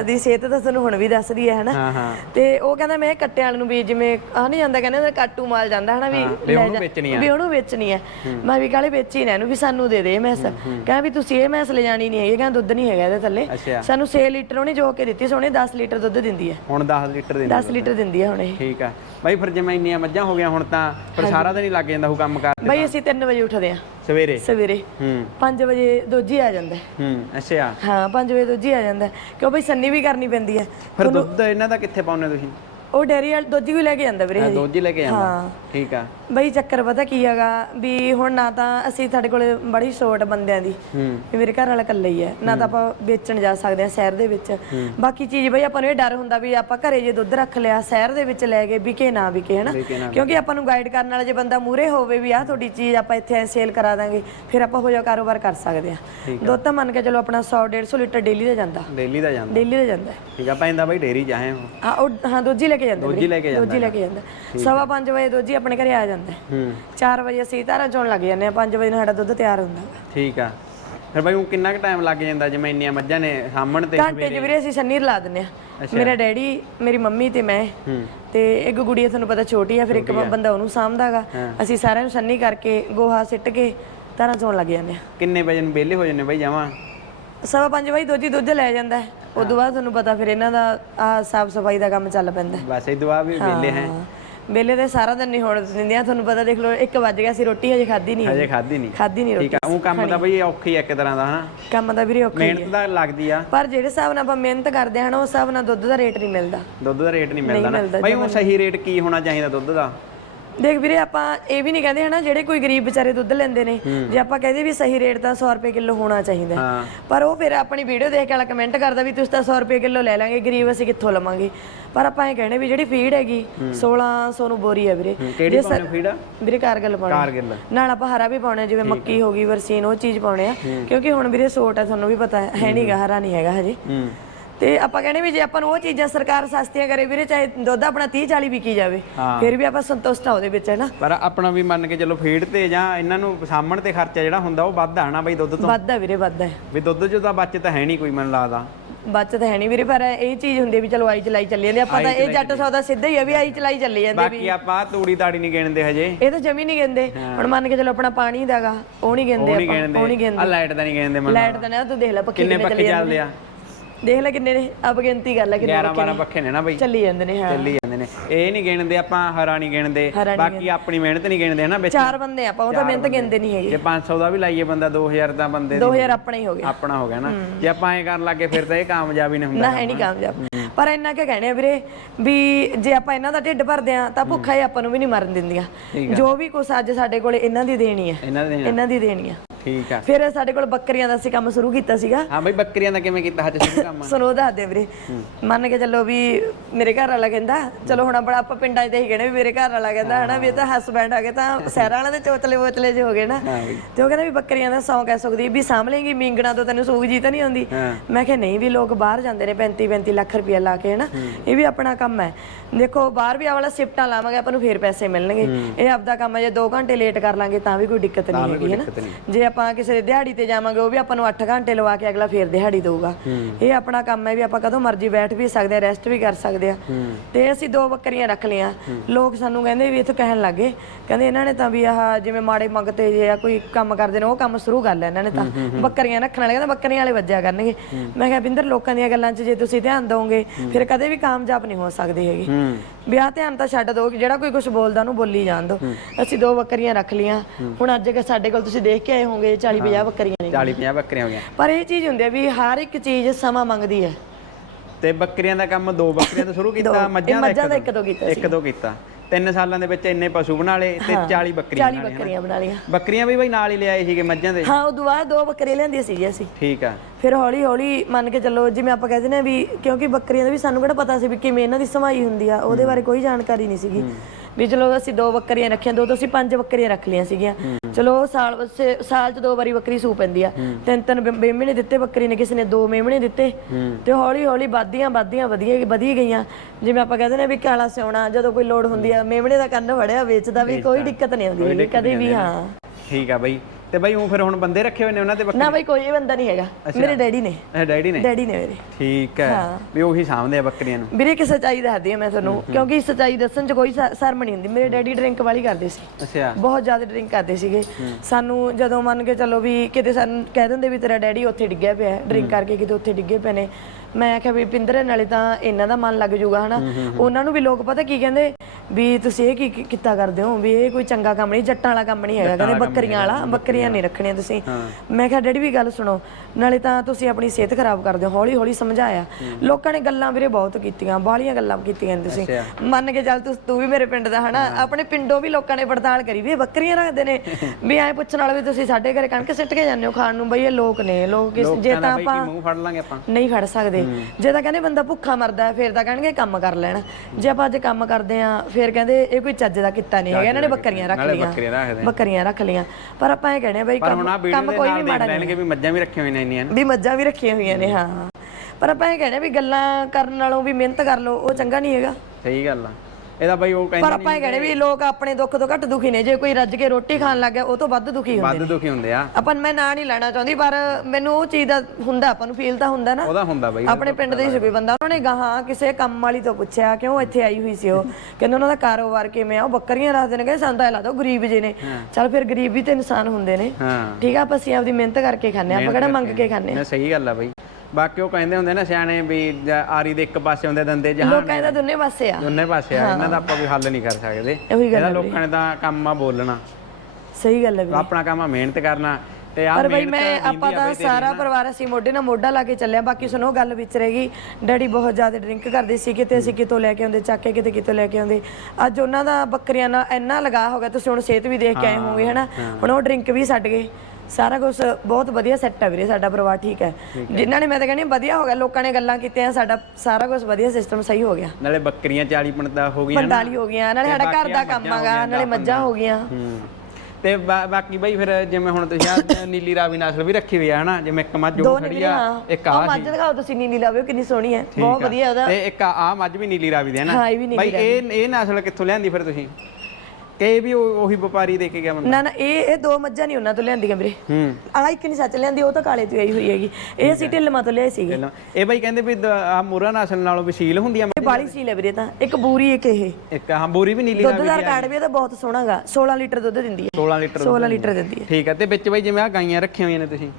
ਦੀ ਸਿਹਤ ਤਾਂ ਤੁਹਾਨੂੰ ਹੁਣ ਵੀ ਦੱਸਦੀ ਹੈ ਹਨਾ। ਹਾਂ ਹਾਂ। ਤੇ ਉਹ ਕਹਿੰਦਾ ਮੈਂ ਕੱਟਿਆਂ ਵਾਲੇ ਨੂੰ ਵੀ ਜਿਵੇਂ ਆ ਨਹੀਂ ਜਾਂਦਾ ਕਹਿੰਦੇ ਕਾਟੂ ਮਾਲ ਜਾਂਦਾ ਹਨਾ ਵੀ ਵੀ ਉਹਨੂੰ ਵੇਚਣੀ ਆ। ਵੀ ਉਹਨੂੰ ਵੇਚਣੀ ਹੈ। ਮੈਂ ਵੀ ਕਾਲੇ ਵੇਚੀ ਨਾ ਇਹਨੂੰ ਵੀ ਸਾਨੂੰ ਦੇ ਦੇ ਮੈਸ। ਕਹਿੰਦਾ ਵੀ ਤੁਸੀਂ ਇਹ ਮੈਸ ਲੈ ਜਾਣੀ ਨਹੀਂ ਹੈਗੀ ਕਹਿੰਦਾ ਦੁੱਧ ਨਹੀਂ ਹੈਗਾ ਇਹਦੇ ਥੱਲੇ। ਸਾਨੂੰ 6 ਲੀਟਰ ਉਹਨੇ ਜੋ ਕੇ ਦਿੱਤੀ ਸੋਹਣੇ 10 ਲੀਟਰ ਦੁੱਧ ਦਿੰਦੀ ਹੈ। ਹੁਣ 10 ਲੀਟਰ ਦੇ 10 ਲੀਟਰ ਦਿੰਦੀ ਹੈ ਹੁਣ ਇਹ। ਠੀਕ ਆ। ਬਾਈ ਫਿਰ ਜਿਵੇਂ ਇੰਨੀਆਂ ਮੱਝਾਂ ਹੋ ਗਈਆਂ ਹੁਣ ਤਾਂ ਫਿਰ ਸਾਰਾ ਦਿਨ ਹੀ ਲੱਗ ਜਾਂਦਾ ਉਹ ਕੰਮ ਕਰ ਬਈ ਅਸੀਂ 3 ਵਜੇ ਉੱਠਦੇ ਆ ਸਵੇਰੇ? ਸਵੇਰੇ। ਹੂੰ। 5 ਵਜੇ ਦੋਜੀ ਆ ਜਾਂਦਾ। ਹੈ। ਹੂੰ ਅੱਛਾ। ਹਾਂ 5 ਵਜੇ ਦੋਜੀ ਆ ਜਾਂਦਾ। ਹੈ। ਕਿਉਂ ਬਈ ਸੰਨੀ ਵੀ ਕਰਨੀ ਪੈਂਦੀ ਹੈ ਫਿਰ ਦੁੱਧ ਇਹਨਾਂ ਦਾ ਕਿੱਥੇ ਪਾਉਨੇ ਤੁਸੀਂ? ਉਹ ਡੈਰੀ ਵਾਲ ਦੋਜੀ ਵੀ ਲੈ ਕੇ ਜਾਂਦਾ ਵੀਰੇ ਹਜੇ ਦੁੱਧ ਹੀ ਲੈ ਕੇ ਜਾਂਦਾ। ਹਾਂ। ਠੀਕ ਆ। ਬਈ ਚੱਕਰ ਪਤਾ ਕੀ ਹੈਗਾ ਵੀ ਹੁਣ ਨਾ ਤਾਂ ਅਸੀਂ ਸਾਡੇ ਕੋਲੇ ਬੜੀ ਛੋਟ ਬੰਦਿਆਂ ਦੀ ਹੂੰ। ਵੀ ਮੇਰੇ ਘਰ ਵਾਲਾ ਇਕੱਲਾ ਹੀ ਹੈ। ਨਾ ਤਾਂ ਆਪਾਂ ਵੇਚਣ ਜਾ ਸਕਦੇ ਆ ਸ਼ਹਿਰ ਦੇ ਵਿੱਚ। ਬਾਕੀ ਚੀਜ਼ ਬਈ ਆਪਾਂ ਨੂੰ ਇਹ ਡਰ ਹੁੰਦਾ ਵੀ ਆਪਾਂ ਘਰੇ ਜੇ ਦੁੱਧ ਰੱਖ ਲਿਆ ਸ਼ਹਿਰ ਦੇ ਵਿੱਚ ਲੈ ਗਏ ਵਿਕੇ ਨਾ ਵਿਕੇ ਹਨਾ? ਵਿਕੇ ਨਾ ਕਿਉਂਕਿ ਆਪਾਂ ਨੂੰ ਗਾਈਡ ਕਰਨ ਵਾਲਾ ਜੇ ਬੰਦਾ ਮੂਰੇ ਹੋਵੇ ਵੀ ਆਹ ਤੁਹਾਡੀ ਚੀਜ਼ ਆਪਾਂ ਇੱਥੇ ਸੇਲ ਕਰਾ ਦਾਂਗੇ ਫਿਰ ਆਪਾਂ ਹੋ ਜਾ ਕਾਰੋਬਾਰ ਕਰ ਸਕਦੇ ਆ। ਦੁੱਧ ਤਾਂ ਮੰਨ ਕੇ ਚਲੋ ਆਪਣਾ 100 150 ਲੀਟਰ ਡੇਲੀ ਦਾ ਜਾਂਦਾ। ਡੇਲੀ ਦਾ ਜਾਂਦਾ। ਡੇਲੀ ਦਾ ਜਾਂਦਾ। ਹੈ। ਠੀਕ ਆ ਪੈਂਦਾ ਬਾਈ ਡੇਰੀ ਜਾਏ ਹੋ। ਹਾਂ ਉਹ ਹਾਂ ਦੋਜੀ ਲੈ ਕੇ ਜਾਂਦਾ ਦੋਜੀ। ਲੈ ਕੇ ਜਾਂਦਾ ਦੋਜੀ ਲੈ ਕੇ ਜਾਂਦਾ। ਸਵਾ ਪੰਜ ਵਜੇ ਦੋਜੀ ਆਪਣੇ ਘਰੇ ਆ ਜਾਂਦਾ। ਹੈ। ਹੂੰ 4 ਵਜੇ ਅਸੀਂ ਧਾਰਾਂ ਚੋਣ ਲੱਗ ਜਾਂਦੇ ਆ 5 ਵਜੇ ਨੂੰ ਸਾਡਾ ਦੁੱਧ ਤਿਆਰ ਹੁੰਦਾ। ਠੀਕ ਆ। ਫਿਰ ਬਾਈ ਉਹ ਕਿੰਨਾ ਕੁ ਟਾਈਮ ਲੱਗ ਜਾਂਦਾ ਜਿਵੇਂ ਇੰਨੀਆਂ ਮੱਝਾਂ ਨੇ ਸਾਹਮਣ ਤੇ ਘੰਟੇ ਚ ਵੀਰੇ ਅਸੀਂ ਸੰਨੀਰ ਲਾ ਦਿੰਦੇ ਆ ਮੇਰਾ ਡੈਡੀ ਮੇਰੀ ਮੰਮੀ ਤੇ ਮੈਂ। ਹੂੰ। ਤੇ ਇੱਕ ਗੁੜੀਆ ਤੁਹਾਨੂੰ ਪਤਾ ਛੋਟੀ ਆ ਫਿਰ ਇੱਕ ਬੰਦਾ ਉਹਨੂੰ ਸਾਂਭਦਾਗਾ। ਅਸੀਂ ਸਾਰਿਆਂ ਨੂੰ ਸੰਨੀ ਕਰਕੇ ਗੋਹਾ ਸਿੱਟ ਕੇ ਧਾਰਾਂ ਚੋਣ ਲੱਗ ਜਾਂਦੇ ਆ ਕਿੰਨੇ ਵਜੇ ਨੂੰ ਵਿਹਲੇ ਹੋ ਜਾਂਦੇ ਬਾਈ ਜਾਵਾਂ ਸਵਾ ਪੰਜ ਵਜੇ ਦੋਜੀ ਦੁੱਧ ਲੈ ਜਾਂਦਾ ਉਦੋਂ ਬਾਅਦ ਤੁਹਾਨੂੰ ਪਤਾ ਫਿਰ ਇਹਨਾਂ ਦਾ ਆ ਸਾਫ਼ ਸਫ਼ਾਈ ਦਾ ਕੰਮ ਚੱਲ ਪੈਂਦਾ। ਬਸ ਇਹ ਦੁਆ ਵੀ ਵਿਹਲੇ ਹੈ। ਵੇਲੇ ਤੇ ਸਾਰਾ ਦਿਨ ਨਹੀਂ ਹੋਣ ਦਿੰਦੀਆਂ ਤੁਹਾਨੂੰ ਪਤਾ ਦੇਖ ਲਓ 1 ਵਜ ਗਿਆ ਸੀ ਰੋਟੀ ਹਜੇ ਖਾਧੀ ਨਹੀਂ ਹਜੇ ਖਾਧੀ ਨਹੀਂ। ਖਾਧੀ ਨਹੀਂ ਠੀਕ ਰੋਟੀ ਆ ਉਹ ਕੰਮ ਤਾਂ ਬਈ ਔਖੀ ਇੱਕ ਤਰ੍ਹਾਂ ਦਾ ਹਨਾ? ਕੰਮ ਦਾ ਵੀਰੇ ਔਖਾ ਮਿਹਨਤ ਦਾ ਲੱਗਦੀ ਆ। ਪਰ ਜਿਹੜੇ ਹਿਸਾਬ ਨਾਲ ਆਪਾਂ ਮਿਹਨਤ ਕਰਦੇ ਹਾਂ ਨਾ ਉਸ ਹਿਸਾਬ ਨਾਲ ਦੁੱਧ ਦਾ ਰੇਟ ਨਹੀਂ ਮਿਲਦਾ। ਦੁੱਧ ਦਾ ਰੇਟ ਨਹੀਂ ਮਿਲਦਾ ਨਾ। ਬਾਈ ਉਹ ਸਹੀ ਰੇਟ ਕੀ ਹੋਣਾ ਚਾਹੀਦਾ ਦੁੱਧ ਦਾ? ਦੇਖ ਵੀਰੇ ਆਪਾਂ ਇਹ ਵੀ ਨਹੀਂ ਕਹਿੰਦੇ ਹਨਾ ਜਿਹੜੇ ਕੋਈ ਗਰੀਬ ਵਿਚਾਰੇ ਦੁੱਧ ਲੈਂਦੇ ਨੇ ਜੇ ਆਪਾਂ ਕਹਦੇ ਵੀ ਸਹੀ ਰੇਟ ਤਾਂ 100 ਰੁਪਏ ਕਿਲੋ ਹੋਣਾ ਚਾਹੀਦਾ ਪਰ ਉਹ ਫਿਰ ਆਪਣੀ ਵੀਡੀਓ ਦੇਖ ਕੇ ਵਾਲਾ ਕਮੈਂਟ ਕਰਦਾ ਵੀ ਤੁਸੀਂ ਤਾਂ 100 ਰੁਪਏ ਕਿਲੋ ਲੈ ਲਾਂਗੇ ਗਰੀਬ ਅਸੀਂ ਕਿੱਥੋਂ ਲਵਾਂਗੇ? ਪਰ ਆਪਾਂ ਇਹ ਕਹਿੰਦੇ ਵੀ ਜਿਹੜੀ ਫੀਡ ਹੈਗੀ 1600 ਨੂੰ ਬੋਰੀ ਹੈ ਵੀਰੇ। ਕਿਹੜੀ ਪਾਉਣੇ ਫੀਡ ਵੀਰੇ ਕਾਰਗਲ ਪਾਉਣਾ। ਕਾਰਗਿਲ। ਨਾਲ ਆਪਾਂ ਹਰਾ ਵੀ ਪਾਉਣਾ ਜਿਵੇਂ ਮੱਕੀ ਹੋ। ਗਈ ਵਰਸੀਨ ਉਹ ਚੀਜ਼ ਪਾਉਣੇ ਆ। ਕਿਉਂਕਿ ਹੁਣ ਵੀਰੇ ਸੋਟ ਹੈ ਤੁਹਾਨੂੰ ਵੀ ਪਤਾ ਹੈ ਹੈ ਨਹੀਂਗਾ ਹਰਾ ਨਹੀਂ ਹੈਗਾ ਹਜੇ। ਤੇ ਆਪਾਂ ਕਹਿੰਦੇ ਵੀ ਜੇ ਆਪਾਂ ਨੂੰ ਉਹ ਚੀਜ਼ਾਂ ਸਰਕਾਰ ਸਸਤੀਆਂ ਕਰੇ ਵੀਰੇ ਚਾਹੇ ਦੁੱਧ ਆਪਣਾ 30 40 ਵਿਕੀ ਜਾਵੇ। ਫਿਰ ਵੀ ਆਪਾਂ ਸੰਤੁਸ਼ਟ ਆ ਉਹਦੇ ਵਿੱਚ ਹੈ ਨਾ? ਪਰ ਆਪਣਾ ਵੀ ਮੰਨ ਕੇ ਚਲੋ ਫੀਡ ਤੇ ਜਾਂ ਇਹਨਾਂ ਨੂੰ ਸਾਹਮਣ ਤੇ ਖਰਚਾ ਜਿਹੜਾ ਹੁੰਦਾ ਉਹ ਵੱਧ ਆਣਾ ਬਈ ਦੁੱਧ ਤੋਂ? ਵੱਧਦਾ ਵੀਰੇ ਵੱਧਦਾ। ਹੈ ਵੀ ਦੁੱਧ 'ਚ ਤਾਂ ਬਚਤ ਹੈ ਨਹੀਂ ਕੋਈ ਮੈਨੂੰ ਲੱਗਦਾ। ਬਚਤ ਹੈ ਨਹੀਂ ਵੀਰੇ ਪਰ ਇਹ ਚੀਜ਼ ਹੁੰਦੀ ਵੀ ਚਲੋ ਆਈ ਚਲਾਈ ਚੱਲੀ ਜਾਂਦੀ ਆ। ਆਪਾਂ ਤਾਂ ਇਹ ਜੱਟ ਸੌਦਾ ਸਿੱਧਾ ਹੀ ਆ ਵੀ ਆਈ ਚਲਾਈ ਚੱਲੀ ਜਾਂਦੀ ਬਾਕੀ ਆਪਾਂ ਤੂੜੀ ਤਾੜੀ ਨਹੀਂ ਗਿਣਦੇ ਹਜੇ। ਇਹ ਤਾਂ ਜਮੀ ਨਹੀਂ ਗਿੰਦੇ ਹੁਣ ਮੰਨ ਕੇ ਚਲੋ ਆਪਣਾ ਪਾਣੀ ਦਾਗਾ ਉਹ ਨਹੀਂ ਨਹੀਂ ਆਪਾਂ ਉਹ ਨਹੀਂ ਗਿਣਦੇ। ਆ ਲਾਈਟ ਦਾ ਨਹੀਂ ਗਿਣਦੇ ਮੈਨੂੰ ਲਾਈਟ ਦਾ ਨਾ ਤੂੰ ਦੇਖ ਲੈ ਪੱਖੇ ਕਿੰਨੇ ਪੱਖੇ ਚੱਲੀ ਚੱਲਦੇ ਆ। ਦੇਖ ਲੈ ਕਿੰਨੇ ਨੇ ਆਪ ਗਿਣਤੀ ਕਰ ਲੈ ਕਿੰਨੇ 11 12 ਪੱਖੇ ਨੇ। ਨਾ ਬਈ। ਚੱਲੀ ਜਾਂਦੇ ਨੇ ਹਾਂ। ਚੱਲੀ ਜਾਂਦੇ ਨੇ। ਇਹ ਨਹੀਂ ਗਿਣਦੇ ਆਪਾਂ ਹਰਾ ਨਹੀਂ ਗਿਣਦੇ। ਬਾਕੀ ਆਪਣੀ ਮਿਹਨਤ ਨਹੀਂ ਗਿਣਦੇ ਹਨਾ ਵਿੱਚ। ਚਾਰ ਬੰਦੇ ਆਪਾਂ ਉਹ ਤਾਂ ਮਿਹਨਤ ਗਿੰਦੇ ਨਹੀਂ ਹੈਗੇ। ਜੇ 500 ਦਾ ਵੀ ਲਾਈਏ ਬੰਦਾ 2000 ਦਾ ਬੰਦੇ ਦੀ 2000 ਆਪਣਾ ਹੀ ਹੋ ਗਿਆ। ਆਪਣਾ ਹੋ ਗਿਆ ਨਾ। ਜੇ ਆਪਾਂ ਐਂ ਕਰਨ ਲੱਗੇ ਫਿਰ ਤਾਂ ਇਹ ਕਾਮਯਾਬ ਹੀ ਨਹੀਂ ਹੁੰਦਾ ਨਾ ਹੈ ਨਹੀਂ ਕਾਮਯਾਬ। ਪਰ ਇੰਨਾ ਕਿ ਕਹਿਣੇ ਆ ਵੀਰੇ ਵੀ ਜੇ ਆਪਾਂ ਇਹਨਾਂ ਦਾ ਢਿੱਡ ਭਰਦੇ ਆ ਤਾਂ ਭੁੱਖਾ ਹੀ ਆਪਾਂ ਨੂੰ ਵੀ ਨਹੀਂ ਮਰਨ ਦਿੰਦੀਆਂ। ਜੋ ਵੀ ਕੁਛ ਅੱਜ ਸਾਡੇ ਕੋਲੇ ਇਹਨਾਂ ਦੀ ਦੇਣੀ ਹੈ ਇਹਨਾਂ ਦੇ ਇਹਨਾਂ ਦੀ ਦੇਣੀ ਆ। ਠੀਕ ਆ। ਫਿਰ ਸਾਡੇ ਕੋਲ ਬੱਕਰੀਆਂ ਦਾ ਅਸੀਂ ਕੰਮ ਸ਼ੁਰੂ ਕੀਤਾ ਸੀਗਾ। ਹਾਂ ਬਈ ਬੱਕਰੀਆਂ ਦਾ ਕਿਵੇਂ ਕੀਤਾ? ਹੱਥ ਸ਼ੁਰੂ ਕੰਮ ਸੁਣੋ ਦੱਸ ਦੇ ਵੀਰੇ। ਮੰਨ ਕੇ ਚੱਲੋ ਵੀ ਮੇਰੇ ਘਰ ਵਾਲਾ ਕਹਿੰਦਾ ਚਲੋ ਹੁਣ ਆਪਣਾ ਆਪਾਂ ਪਿੰਡਾਂ 'ਚ ਤੇ ਹੀ ਕਹਿੰਦੇ ਵੀ ਮੇਰੇ ਘਰ ਵਾਲਾ ਕਹਿੰਦਾ ਹਨਾ ਵੀ ਇਹ ਤਾਂ ਹਸਬੈਂਡ ਆ ਗਏ ਤਾਂ ਸਹਿਰਾਂ ਵਾਲਿਆਂ ਦੇ ਚੋਚਲੇ ਵੋਚਲੇ ਜਿਹੇ ਹੋ ਗਏ ਨਾ। ਤੇ ਉਹ ਕਹਿੰਦਾ ਵੀ ਬੱਕਰੀਆਂ ਦਾ ਸੌਂ ਕਹਿ ਸਕਦੀ ਵੀ ਸਾਂਭ ਲੇਂਗੀ ਮੀਂਗਣਾ ਤੋਂ ਤੈਨੂੰ ਸੂਗ ਜੀ ਤਾਂ ਨਹੀਂ ਆਉਂਦੀ। ਮੈਂ ਕਿਹਾ ਨਹੀਂ ਵੀ ਲੋਕ ਬਾਹਰ ਜਾਂਦੇ ਨੇ 35 35 ਲੱਖ ਰੁਪਇਆ ਲਾ ਕੇ ਹਨਾ। ਇਹ ਵੀ ਆਪਣਾ ਕੰਮ ਹੈ ਦੇਖੋ ਬਾਹਰ ਵੀ ਆ ਵਾਲਾ ਸ਼ਿਫਟਾਂ ਲਾਵਾਂਗੇ ਆਪਾਂ ਨੂੰ ਫੇਰ ਪੈਸੇ ਮਿਲਣਗੇ। ਇਹ ਆਪਦਾ ਕੰਮ ਹੈ ਜੇ 2 ਘੰਟੇ ਲੇਟ ਕਰ ਲਾਂਗੇ ਤਾਂ ਵੀ ਕੋਈ ਦਿੱਕਤ ਨਹੀਂ ਹੈਗੀ ਹਨਾ। ਜੇ ਆਪਾਂ ਕਿਸੇ ਦੇ ਦਿਹਾੜੀ ਤੇ ਜਾਵਾਂਗੇ ਉਹ ਵੀ ਆਪਾਂ ਨੂੰ 8 ਘੰਟੇ ਲਵਾ ਕੇ ਅਗਲਾ ਫੇਰ ਦਿਹਾੜੀ ਦਊਗਾ। ਇਹ ਆਪਣਾ ਕੰਮ ਹੈ ਵੀ ਆਪਾਂ ਕਦੋਂ ਮਰਜ਼ੀ ਬੈਠ ਵੀ ਸਕਦੇ ਆ ਰੈਸਟ ਵੀ ਕਰ ਸਕਦੇ ਆ ਤੇ ਅਸੀਂ ਦੋ ਬੱਕਰੀਆਂ ਰੱਖ ਲਈਆਂ। ਲੋਕ ਸਾਨੂੰ ਕਹਿੰਦੇ ਵੀ ਇੱਥੇ ਕਹਿਣ ਲੱਗੇ ਕਹਿੰਦੇ ਇਹਨਾਂ ਨੇ ਤਾਂ ਵੀ ਆਹ ਜਿਵੇਂ ਮਾੜੇ ਮੰਗਤੇ ਜੇ ਆ ਕੋਈ ਕੰਮ ਕਰਦੇ ਨੇ ਉਹ ਕੰਮ ਸ਼ੁਰੂ ਕਰ ਲਿਆ ਇਹਨਾਂ ਨੇ ਤਾਂ। ਬੱਕਰੀਆਂ ਰੱਖਣ ਵਾਲੇ ਕਹਿੰਦਾ ਬੱਕਰੀਆਂ ਵਾਲੇ ਵੱਜਿਆ ਕਰਨਗੇ। ਮੈਂ ਕਿਹਾ ਬਿੰਦਰ ਲੋਕਾਂ ਦੀਆਂ ਗੱਲਾਂ 'ਚ ਜੇ ਤੁਸੀਂ ਧਿਆਨ ਦਿਓਗੇ ਫਿਰ ਕਦੇ ਵੀ ਕਾਮਯਾਬ ਨਹੀਂ ਹੋ ਸਕਦੇ ਹੈਗੇ। ਹੂੰ। ਵਿਆਹ ਧਿਆਨ ਤਾਂ ਛੱਡ ਦੋ ਜਿਹੜਾ ਕੋਈ ਕੁਝ ਬੋਲਦਾ ਉਹਨੂੰ ਬੋਲੀ ਜਾਣ ਦੋ ਅਸੀਂ ਦੋ ਬੱਕਰੀਆਂ ਰੱਖ ਲੀਆਂ ਹੁਣ ਅੱਜ ਸਾਡੇ ਕੋਲ ਤੁਸੀਂ ਦੇਖ ਕੇ ਆਏ ਹੋਵੋਗੇ 40 50 ਬੱਕਰੀਆਂ ਨੇ। 40 50 ਬੱਕਰੀਆਂ ਹੋ ਗਈਆਂ। ਪਰ ਇਹ ਚੀਜ਼ ਹੁੰਦੀ ਹੈ ਵੀ ਹਰ ਇੱਕ ਚੀਜ਼ ਸਮਾਂ ਮੰਗਦੀ ਹੈ। ਤੇ ਬੱਕਰੀਆਂ ਦਾ ਕੰਮ ਦੋ ਬੱਕਰੀਆਂ ਤੋਂ ਸ਼ੁਰੂ ਕੀਤਾ ਮੱਝਾਂ ਦਾ ਇੱਕ ਦੋ ਕੀਤਾ ਇੱਕ ਦੋ ਕੀਤਾ। ਤਿੰਨ ਸਾਲਾਂ ਦੇ ਵਿੱਚ ਇੰਨੇ ਪਸ਼ੂ ਬਣਾ ਲਏ ਤੇ 40 ਬੱਕਰੀਆਂ 40 ਬੱਕਰੀਆਂ ਬਣਾ ਲਈਆਂ। ਬੱਕਰੀਆਂ ਵੀ ਬਈ ਨਾਲ ਹੀ ਲਿਆਏ ਸੀਗੇ ਮੱਝਾਂ ਦੇ। ਹਾਂ ਉਦੋਂ ਬਾਅਦ ਦੋ ਬੱਕਰੀਆਂ ਲਿਆਂਦੀਆਂ ਸੀ ਜੀ ਅਸੀਂ। ਠੀਕ ਆ। ਫਿਰ ਹੌਲੀ ਹੌਲੀ ਮੰਨ ਕੇ ਚੱਲੋ ਜਿਵੇਂ ਆਪਾਂ ਕਹਿੰਦੇ ਨੇ ਵੀ ਕਿਉਂਕਿ ਬੱਕਰੀਆਂ ਦਾ ਵੀ ਸਾਨੂੰ ਕਿਹੜਾ ਪਤਾ ਸੀ ਵੀ ਕਿਵੇਂ ਇਹਨਾਂ ਦੀ ਸਮਾਈ ਹੁੰਦੀ ਆ ਉਹਦੇ ਬਾਰੇ ਕੋਈ ਜਾਣਕਾਰੀ ਨਹੀਂ ਸੀਗੀ। ਵੀ ਚਲੋ ਅਸੀਂ ਦੋ ਬੱਕਰੀਆਂ ਰੱਖੀਆਂ ਦੋ ਤੋਂ ਅਸੀਂ ਪੰਜ ਬੱਕਰੀਆਂ ਰੱਖ ਲਈਆਂ ਸੀਗੀਆਂ। ਚਲੋ ਸਾਲ ਵਸੇ- ਸਾਲ ਚ ਦੋ ਵਾਰੀ ਬੱਕਰੀ ਸੂ ਪੈਂਦੀ ਆ। ਤਿੰਨ ਤਿੰਨ ਬੇ- ਮੇਮਣੇ ਦਿੱਤੇ ਬੱਕਰੀ ਨੇ ਕਿਸੇ ਨੇ ਦੋ ਮੇਮਣੇ ਦਿੱਤੇ। ਤੇ ਹੌਲੀ ਹੌਲੀ ਵੱਧਦੀਆਂ ਵੱਧਦੀਆਂ ਵਧੀਆ ਵਧੀ ਗਈਆਂ। ਜਿਵੇਂ ਆਪਾਂ ਕਹਿੰਦੇ ਨੇ ਵੀ ਕਾਲਾ ਸਿਉਣਾ ਜਦੋਂ ਕੋਈ ਲੋੜ ਹੁੰਦੀ ਆ ਮੇਮਣੇ ਦਾ ਕੰਨ ਫੜਿਆ ਵੇਚਦਾ ਵੀ ਕੋਈ ਦਿੱਕਤ ਨਹੀਂ ਆਉਂਦੀ ਹੈਗੀ, ਕਦੇ ਵੀ ਹਾਂ। ਠੀਕ ਆ ਬਈ। ਤੇ ਬਾਈ ਉਹ ਫਿਰ ਹੁਣ ਬੰਦੇ ਰੱਖੇ ਹੋਏ ਨੇ ਉਹਨਾਂ ਦੇ ਬੱਕਰੀ ਨਾ ਬਈ ਕੋਈ ਬੰਦਾ ਨਹੀਂ ਹੈਗਾ। ਮੇਰੇ ਡੈਡੀ ਨੇ। ਇਹ ਡੈਡੀ ਨੇ? ਡੈਡੀ ਨੇ ਮੇਰੇ। ਠੀਕ ਹੈ। ਵੀ ਉਹੀ ਸਾਂਭਦੇ ਆ ਬੱਕਰੀਆਂ ਨੂੰ। ਵੀਰੇ ਇੱਕ ਸੱਚਾਈ ਦੱਸਦੀ ਆ ਮੈਂ ਤੁਹਾਨੂੰ। ਕਿਉਂਕਿ ਸੱਚਾਈ ਦੱਸਣ 'ਚ ਕੋਈ ਸ਼ਰਮ ਨਹੀਂ ਹੁੰਦੀ। ਮੇਰੇ ਡੈਡੀ ਡਰਿੰਕ ਵਾਲੀ ਕਰਦੇ ਸੀ। ਅੱਛਾ। ਬਹੁਤ ਜ਼ਿਆਦਾ ਡਰਿੰਕ ਕਰਦੇ ਸੀਗੇ। ਸਾਨੂੰ ਜਦੋਂ ਮੰਨ ਕੇ ਚੱਲੋ ਵੀ ਕਿਤੇ ਸਾਨੂੰ ਕਹਿ ਦਿੰਦੇ ਵੀ ਤੇਰਾ ਡੈਡੀ ਉੱਥੇ ਡਿੱਗਿਆ ਪਿਆ ਡਰਿੰਕ ਕਰਕੇ ਕਿਤੇ ਉੱਥੇ ਡਿੱਗੇ ਪਏ ਨੇ। ਮੈਂ ਆਖਿਆ ਵੀ ਪਿੰਦਰੇ ਨਾਲੇ ਤਾਂ ਇਹਨਾਂ ਦਾ ਮਨ ਲੱਗ ਜਾਊਗਾ ਹਨਾ? ਉਹਨਾਂ ਨੂੰ ਵੀ ਲੋਕ ਪਤਾ ਕੀ ਕਹਿੰਦੇ ਵੀ ਤੁਸੀਂ ਇਹ ਕੀ ਕੀਤਾ ਕਰਦੇ ਹੋ? ਵੀ ਇਹ ਕੋਈ ਚੰਗਾ ਕੰਮ ਨਹੀਂ ਜੱਟਾਂ ਵਾਲਾ ਕੰਮ ਨਹੀਂ ਹੈਗਾ ਕਹਿੰਦੇ ਬੱਕਰੀਆਂ ਵਾਲਾ ਬੱਕਰੀਆਂ ਨਹੀਂ ਰੱਖਣੀਆਂ ਤੁਸੀਂ। ਮੈਂ ਕਿਹਾ ਡੈਡੀ ਵੀ ਗੱਲ ਸੁਣੋ ਨਾਲੇ ਤਾਂ ਤੁਸੀਂ ਆਪਣੀ ਸਿਹਤ ਖਰਾਬ ਕਰਦੇ ਹੋ ਹੌਲੀ ਹੌਲੀ ਸਮਝਾਇਆ ਲੋਕਾਂ ਨੇ ਗੱਲਾਂ ਵੀਰੇ ਬਹੁਤ ਕੀਤੀਆਂ ਬਾਹਲੀਆਂ ਗੱਲਾਂ ਕੀਤੀਆਂ ਤੁਸੀਂ। ਮੰਨ ਕੇ ਚੱਲ ਤੂੰ ਤੂੰ ਵੀ ਮੇਰੇ ਪਿੰਡ ਦਾ ਹਨਾ? ਆਪਣੇ ਪਿੰਡੋਂ ਵੀ ਲੋਕਾਂ ਨੇ ਪੜਤਾਲ ਕਰੀ ਵੀ ਇਹ ਬੱਕਰੀਆਂ ਰੱਖਦੇ ਨੇ। ਵੀ ਐਂ ਪੁੱਛਣ ਵਾਲੇ ਵੀ ਤੁਸੀਂ ਸਾਡੇ ਘਰੇ ਕਣਕ ਸਿੱਟ ਕੇ ਜਾਂਦੇ ਹੋ ਖਾਣ ਨੂੰ ਬਈ ਇਹ ਲੋਕ ਨੇ ਲੋਕ ਜੇ ਤਾਂ ਬਾਈ ਕੀ ਆਪਾਂ ਮੂੰਹ ਫੜ ਲਾਂਗੇ ਆਪਾਂ। ਨਹੀਂ ਫੜ ਸਕਦੇ। ਜੇ ਤਾਂ ਕਹਿੰਦੇ ਬੰਦਾ ਭੁੱਖਾ ਮਰਦਾ ਹੈ ਫਿਰ ਤਾਂ ਕਹਿਣਗੇ ਕੰਮ ਕਰ ਲੈਣ। ਜੇ ਆਪਾਂ ਅੱਜ ਕੰਮ ਕਰਦੇ ਆ ਫਿਰ ਕਹਿੰਦੇ ਇਹ ਕੋਈ ਚੱਜ ਦਾ ਕੀਤਾ ਨਹੀਂ ਹੈਗਾ। ਇਹਨਾਂ ਨੇ ਬੱਕਰੀਆਂ ਰੱਖ ਨਾਲੇ ਲਈਆਂ। ਬੱਕਰੀਆਂ ਰੱਖਦੇ ਬੱਕਰੀਆਂ ਰੱਖ ਲਈਆਂ। ਪਰ ਆਪਾਂ ਇਹ ਕਹਿੰਦੇ ਆ ਬਈ ਪਰ ਹੁਣ ਆ ਕੰਮ ਵੀਡੀਓ ਕੰਮ ਦੇ ਕੋਈ ਨਾਲ ਵੀ ਦੇਖ ਮਾੜਾ ਲੈਣਗੇ ਵੀ ਮੱਝਾਂ ਵੀ ਰੱਖੀਆਂ ਹੋਈਆਂ ਨੇ ਇੰਨੀਆਂ। ਵੀ ਮੱਝਾਂ ਵੀ ਰੱਖੀਆਂ ਹੋਈਆਂ ਨੇ ਹਾਂ। ਪਰ ਆਪਾਂ ਇਹ ਕਹਿੰਦੇ ਆ ਵੀ ਗੱਲਾਂ ਕਰਨ ਨਾਲੋਂ ਵੀ ਮਿਹਨਤ ਕਰ ਲਓ ਉਹ ਚੰਗਾ ਨਹੀਂ ਹੈਗਾ। ਸਹੀ ਗੱਲ ਆ। ਇਹਦਾ ਬਾਈ ਉਹ ਪਰ ਕਹਿੰਦੇ ਆਪਾਂ ਇਹ ਕਹਿੰਦੇ ਵੀ ਲੋਕ ਆਪਣੇ ਦੁੱਖ ਤੋਂ ਘੱਟ ਦੁਖੀ ਨੇ। ਜੇ ਕੋਈ ਰੱਜ ਕੇ ਰੋਟੀ ਖਾਣ ਲੱਗ ਗਿਆ ਉਹ ਤੋਂ ਵੱਧ ਦੁਖੀ ਹੁੰਦੇ ਵੱਧ ਦੁਖੀ ਹੁੰਦੇ ਆ। ਆਪਾਂ ਮੈਂ ਨਾਂ ਨਹੀਂ ਲੈਣਾ ਚਾਹੁੰਦੀ ਪਰ ਮੈਨੂੰ ਉਹ ਚੀਜ਼ ਦਾ ਹੁੰਦਾ ਆਪਾਂ ਨੂੰ ਫੀਲ ਤਾਂ ਹੁੰਦਾ ਨਾ। ਉਹਦਾ ਹੁੰਦਾ ਬਾਈ ਆਪਣੇ ਪਿੰਡ ਦੇ ਹੀ ਸੀ ਕੋਈ ਬੰਦਾ। ਉਹਨਾਂ ਨੇ ਗਾਹਾਂ ਕਿਸੇ ਕੰਮ ਵਾਲੀ ਤੋਂ ਪੁੱਛਿਆ ਕਿਉਂ ਇੱਥੇ ਆਈ ਹੋਈ ਸੀ ਉਹ? ਕਹਿੰਦੇ ਉਹਨਾਂ ਦਾ ਕਾਰੋਬਾਰ ਕਿਵੇਂ ਆ? ਉਹ ਬੱਕਰੀਆਂ ਰੱਖਦੇ ਨੇ ਕਹਿੰਦੇ ਸਾਨੂੰ ਤਾਂ ਇਹ ਲੱਗਦਾ ਉਹ ਗਰੀਬ ਜੇ ਨੇ। ਚਲ ਫਿਰ ਗਰੀਬ ਵੀ ਤੇ ਇਨਸਾਨ ਹੁੰਦੇ ਨੇ। ਹਾਂ। ਠੀਕ ਆ ਆਪਾਂ ਅਸੀਂ ਆਪਦੀ ਮਿਹਨਤ ਕਰਕੇ ਖਾਂਦੇ ਆ ਆਪਾਂ ਕਿਹੜਾ ਮੰਗ ਕੇ ਖਾਂਦੇ ਆ। ਨਾ ਸਹੀ ਗੱਲ ਆ ਬਾਈ। ਬਾਕੀ ਉਹ ਕਹਿੰਦੇ ਹੁੰਦੇ ਨਾ ਸਿਆਣੇ ਵੀ ਜਾਂ ਆਰੀ ਦੇ ਇੱਕ ਪਾਸੇ ਹੁੰਦੇ ਦੰਦੇ ਜਹਾਨ ਲੋਕਾਂ ਇਹਦਾ ਦੋਨੇ ਪਾਸੇ ਆ। ਦੋਨੇ ਪਾਸੇ ਆ ਇਹਨਾਂ ਦਾ ਆਪਾਂ ਕੋਈ ਹੱਲ ਨਹੀਂ ਕਰ ਸਕਦੇ। ਗੱਲ ਇਹਦਾ ਲੋਕਾਂ ਨੇ ਤਾਂ ਕੰਮ ਆ ਬੋਲਣਾ। ਸਹੀ ਗੱਲ ਹੈ ਵੀਰੇ। ਆਪਣਾ ਕੰਮ ਆ ਮਿਹਨਤ ਕਰਨਾ ਤੇ ਆ ਪਰ ਬਈ ਮੈਂ ਆਪਾਂ ਤਾਂ ਸਾਰਾ ਪਰਿਵਾਰ ਅਸੀਂ ਮੋਢੇ ਨਾਲ ਮੋਢਾ ਲਾ ਕੇ ਚੱਲਿਆ। ਬਾਕੀ ਸੁਣੋ ਗੱਲ ਵਿੱਚ ਰਹਿ ਗਈ। ਡੈਡੀ ਬਹੁਤ ਜ਼ਿਆਦਾ ਡਰਿੰਕ ਕਰਦੇ ਸੀ ਕਿਤੇ ਅਸੀਂ ਕਿਤੋਂ ਲੈ ਕੇ ਆਉਂਦੇ ਚੱਕ ਕੇ ਕਿਤੇ ਕਿਤੋਂ ਲੈ ਕੇ ਆਉਂਦੇ। ਅੱਜ ਉਹਨਾਂ ਦਾ ਬੱਕਰੀਆਂ ਨਾਲ ਇੰਨਾ ਲਗਾ ਹੋ ਗਿਆ ਤੁਸੀਂ ਹੁਣ ਸਿਹਤ ਵੀ ਦੇਖ ਕੇ ਆਏ ਹੋਵੋਗੇ ਹਨਾ? ਹੁਣ ਉਹ ਡਰਿੰਕ ਵੀ ਛੱਡ ਗਏ। ਸਾਰਾ ਕੁਝ ਬਹੁਤ ਵਧੀਆ ਸੈੱਟ ਹੈ ਵੀਰੇ ਸਾਡਾ ਪਰਿਵਾਰ ਠੀਕ ਹੈ। ਜਿਨ੍ਹਾਂ ਨੇ ਮੈਂ ਤਾਂ ਕਹਿੰਦੀ ਹਾਂ ਵਧੀਆ ਹੋ ਗਿਆ ਲੋਕਾਂ ਨੇ ਗੱਲਾਂ ਕੀਤੀਆਂ ਸਾਡਾ ਸਾਰਾ ਕੁਝ ਵਧੀਆ ਸਿਸਟਮ ਸਹੀ ਹੋ ਗਿਆ। ਨਾਲੇ ਬੱਕਰੀਆਂ 40 ਪੰਦਾ ਹੋ ਗਈਆਂ ਨਾ। 45 ਹੋ ਗਈਆਂ ਨਾਲੇ ਸਾਡਾ ਘਰ ਦਾ ਕੰਮ ਆਗਾ ਨਾਲੇ ਮੱਝਾਂ ਹੋ ਗਈਆਂ। ਹੂੰ। ਤੇ ਬਾ- ਬਾਕੀ ਬਈ ਫਿਰ ਜਿਵੇਂ ਹੁਣ ਤੁਸੀਂ ਆ ਨੀਲੀ ਰਾਵੀ ਨਸਲ ਵੀ ਰੱਖੀ ਹੋਈ ਆ ਹਨਾ? ਜਿਵੇਂ ਇੱਕ ਮੱਝ ਦੋ ਉਹ ਖੜੀ ਆ ਹਾਂ। ਇੱਕ ਆਹ ਮੱਝ ਦਿਖਾਓ ਤੁਸੀਂ ਨੀਲੀ ਲਾਵੇ ਕਿੰਨੀ ਸੋਹਣੀ ਹੈ। ਬਹੁਤ ਵਧੀਆ ਉਹਦਾ। ਤੇ ਇੱਕ ਆ ਮੱਝ ਵੀ ਨੀਲੀ ਰਾਵੀ ਦੀ ਹੈ ਨਾ। ਹਾਂ, ਇਹ ਵੀ ਨੀਲੀ ਬਈ ਇਹ ਇਹ ਨਸਲ ਕਿੱਥੋਂ ਲਿਆਂਦੀ ਫਿਰ ਤੁਸੀਂ? ਕਿ ਇਹ ਵੀ ਉਹ- ਉਹੀ ਵਪਾਰੀ ਦੇ ਕੇ ਗਿਆ ਬੰਦਾ ਨਾ ਨਾ ਇਹ ਇਹ ਦੋ ਮੱਝਾਂ ਨਹੀਂ ਉਹਨਾਂ ਤੋਂ ਲਿਆਂਦੀਆਂ ਵੀਰੇ। ਹੂੰ। ਆ ਇੱਕ ਨਹੀਂ ਸੱਚ ਲਿਆਂਦੀ ਉਹ ਤਾਂ ਕਾਲੇ ਤੋਂ ਆਈ ਹੋਈ ਹੈਗੀ। ਇਹ ਅਸੀਂ ਢਿੱਲਮਾਂ ਤੋਂ ਲਿਆਏ ਸੀਗੇ। ਪਹਿਲਾਂ ਇਹ ਬਈ ਕਹਿੰਦੇ ਵੀ ਆ ਮੁਰਾ ਨਸਲ ਨਾਲੋਂ ਵਸੀਲ ਹੁੰਦੀ ਆ ਇਹ ਬਾਲੀ ਸੀ ਲੈ ਵੀਰੇ ਤਾਂ। ਇੱਕ ਬੂਰੀ ਇੱਕ ਇਹ। ਇੱਕ ਹਾਂ ਬੋਰੀ ਵੀ ਨੀਲੀ ਦੁੱਧ ਰਾਵੀ ਦਾ ਰਿਕਾਰਡ ਵੀ ਇਹਦਾ ਬਹੁਤ ਸੋਹਣਾਗਾ 16 ਲੀਟਰ ਦੁੱਧ ਦਿੰਦੀ ਹੈ। 16 ਲੀਟਰ 16 ਲੀਟਰ ਦਿੰਦੀ ਹੈ। ਠੀਕ ਆ ਤੇ ਵਿੱਚ ਬਈ ਜਿਵੇਂ ਆ ਗਾਈਆਂ ਰੱਖੀਆਂ ਹੋਈਆਂ ਨੇ ਤੁਸੀਂ?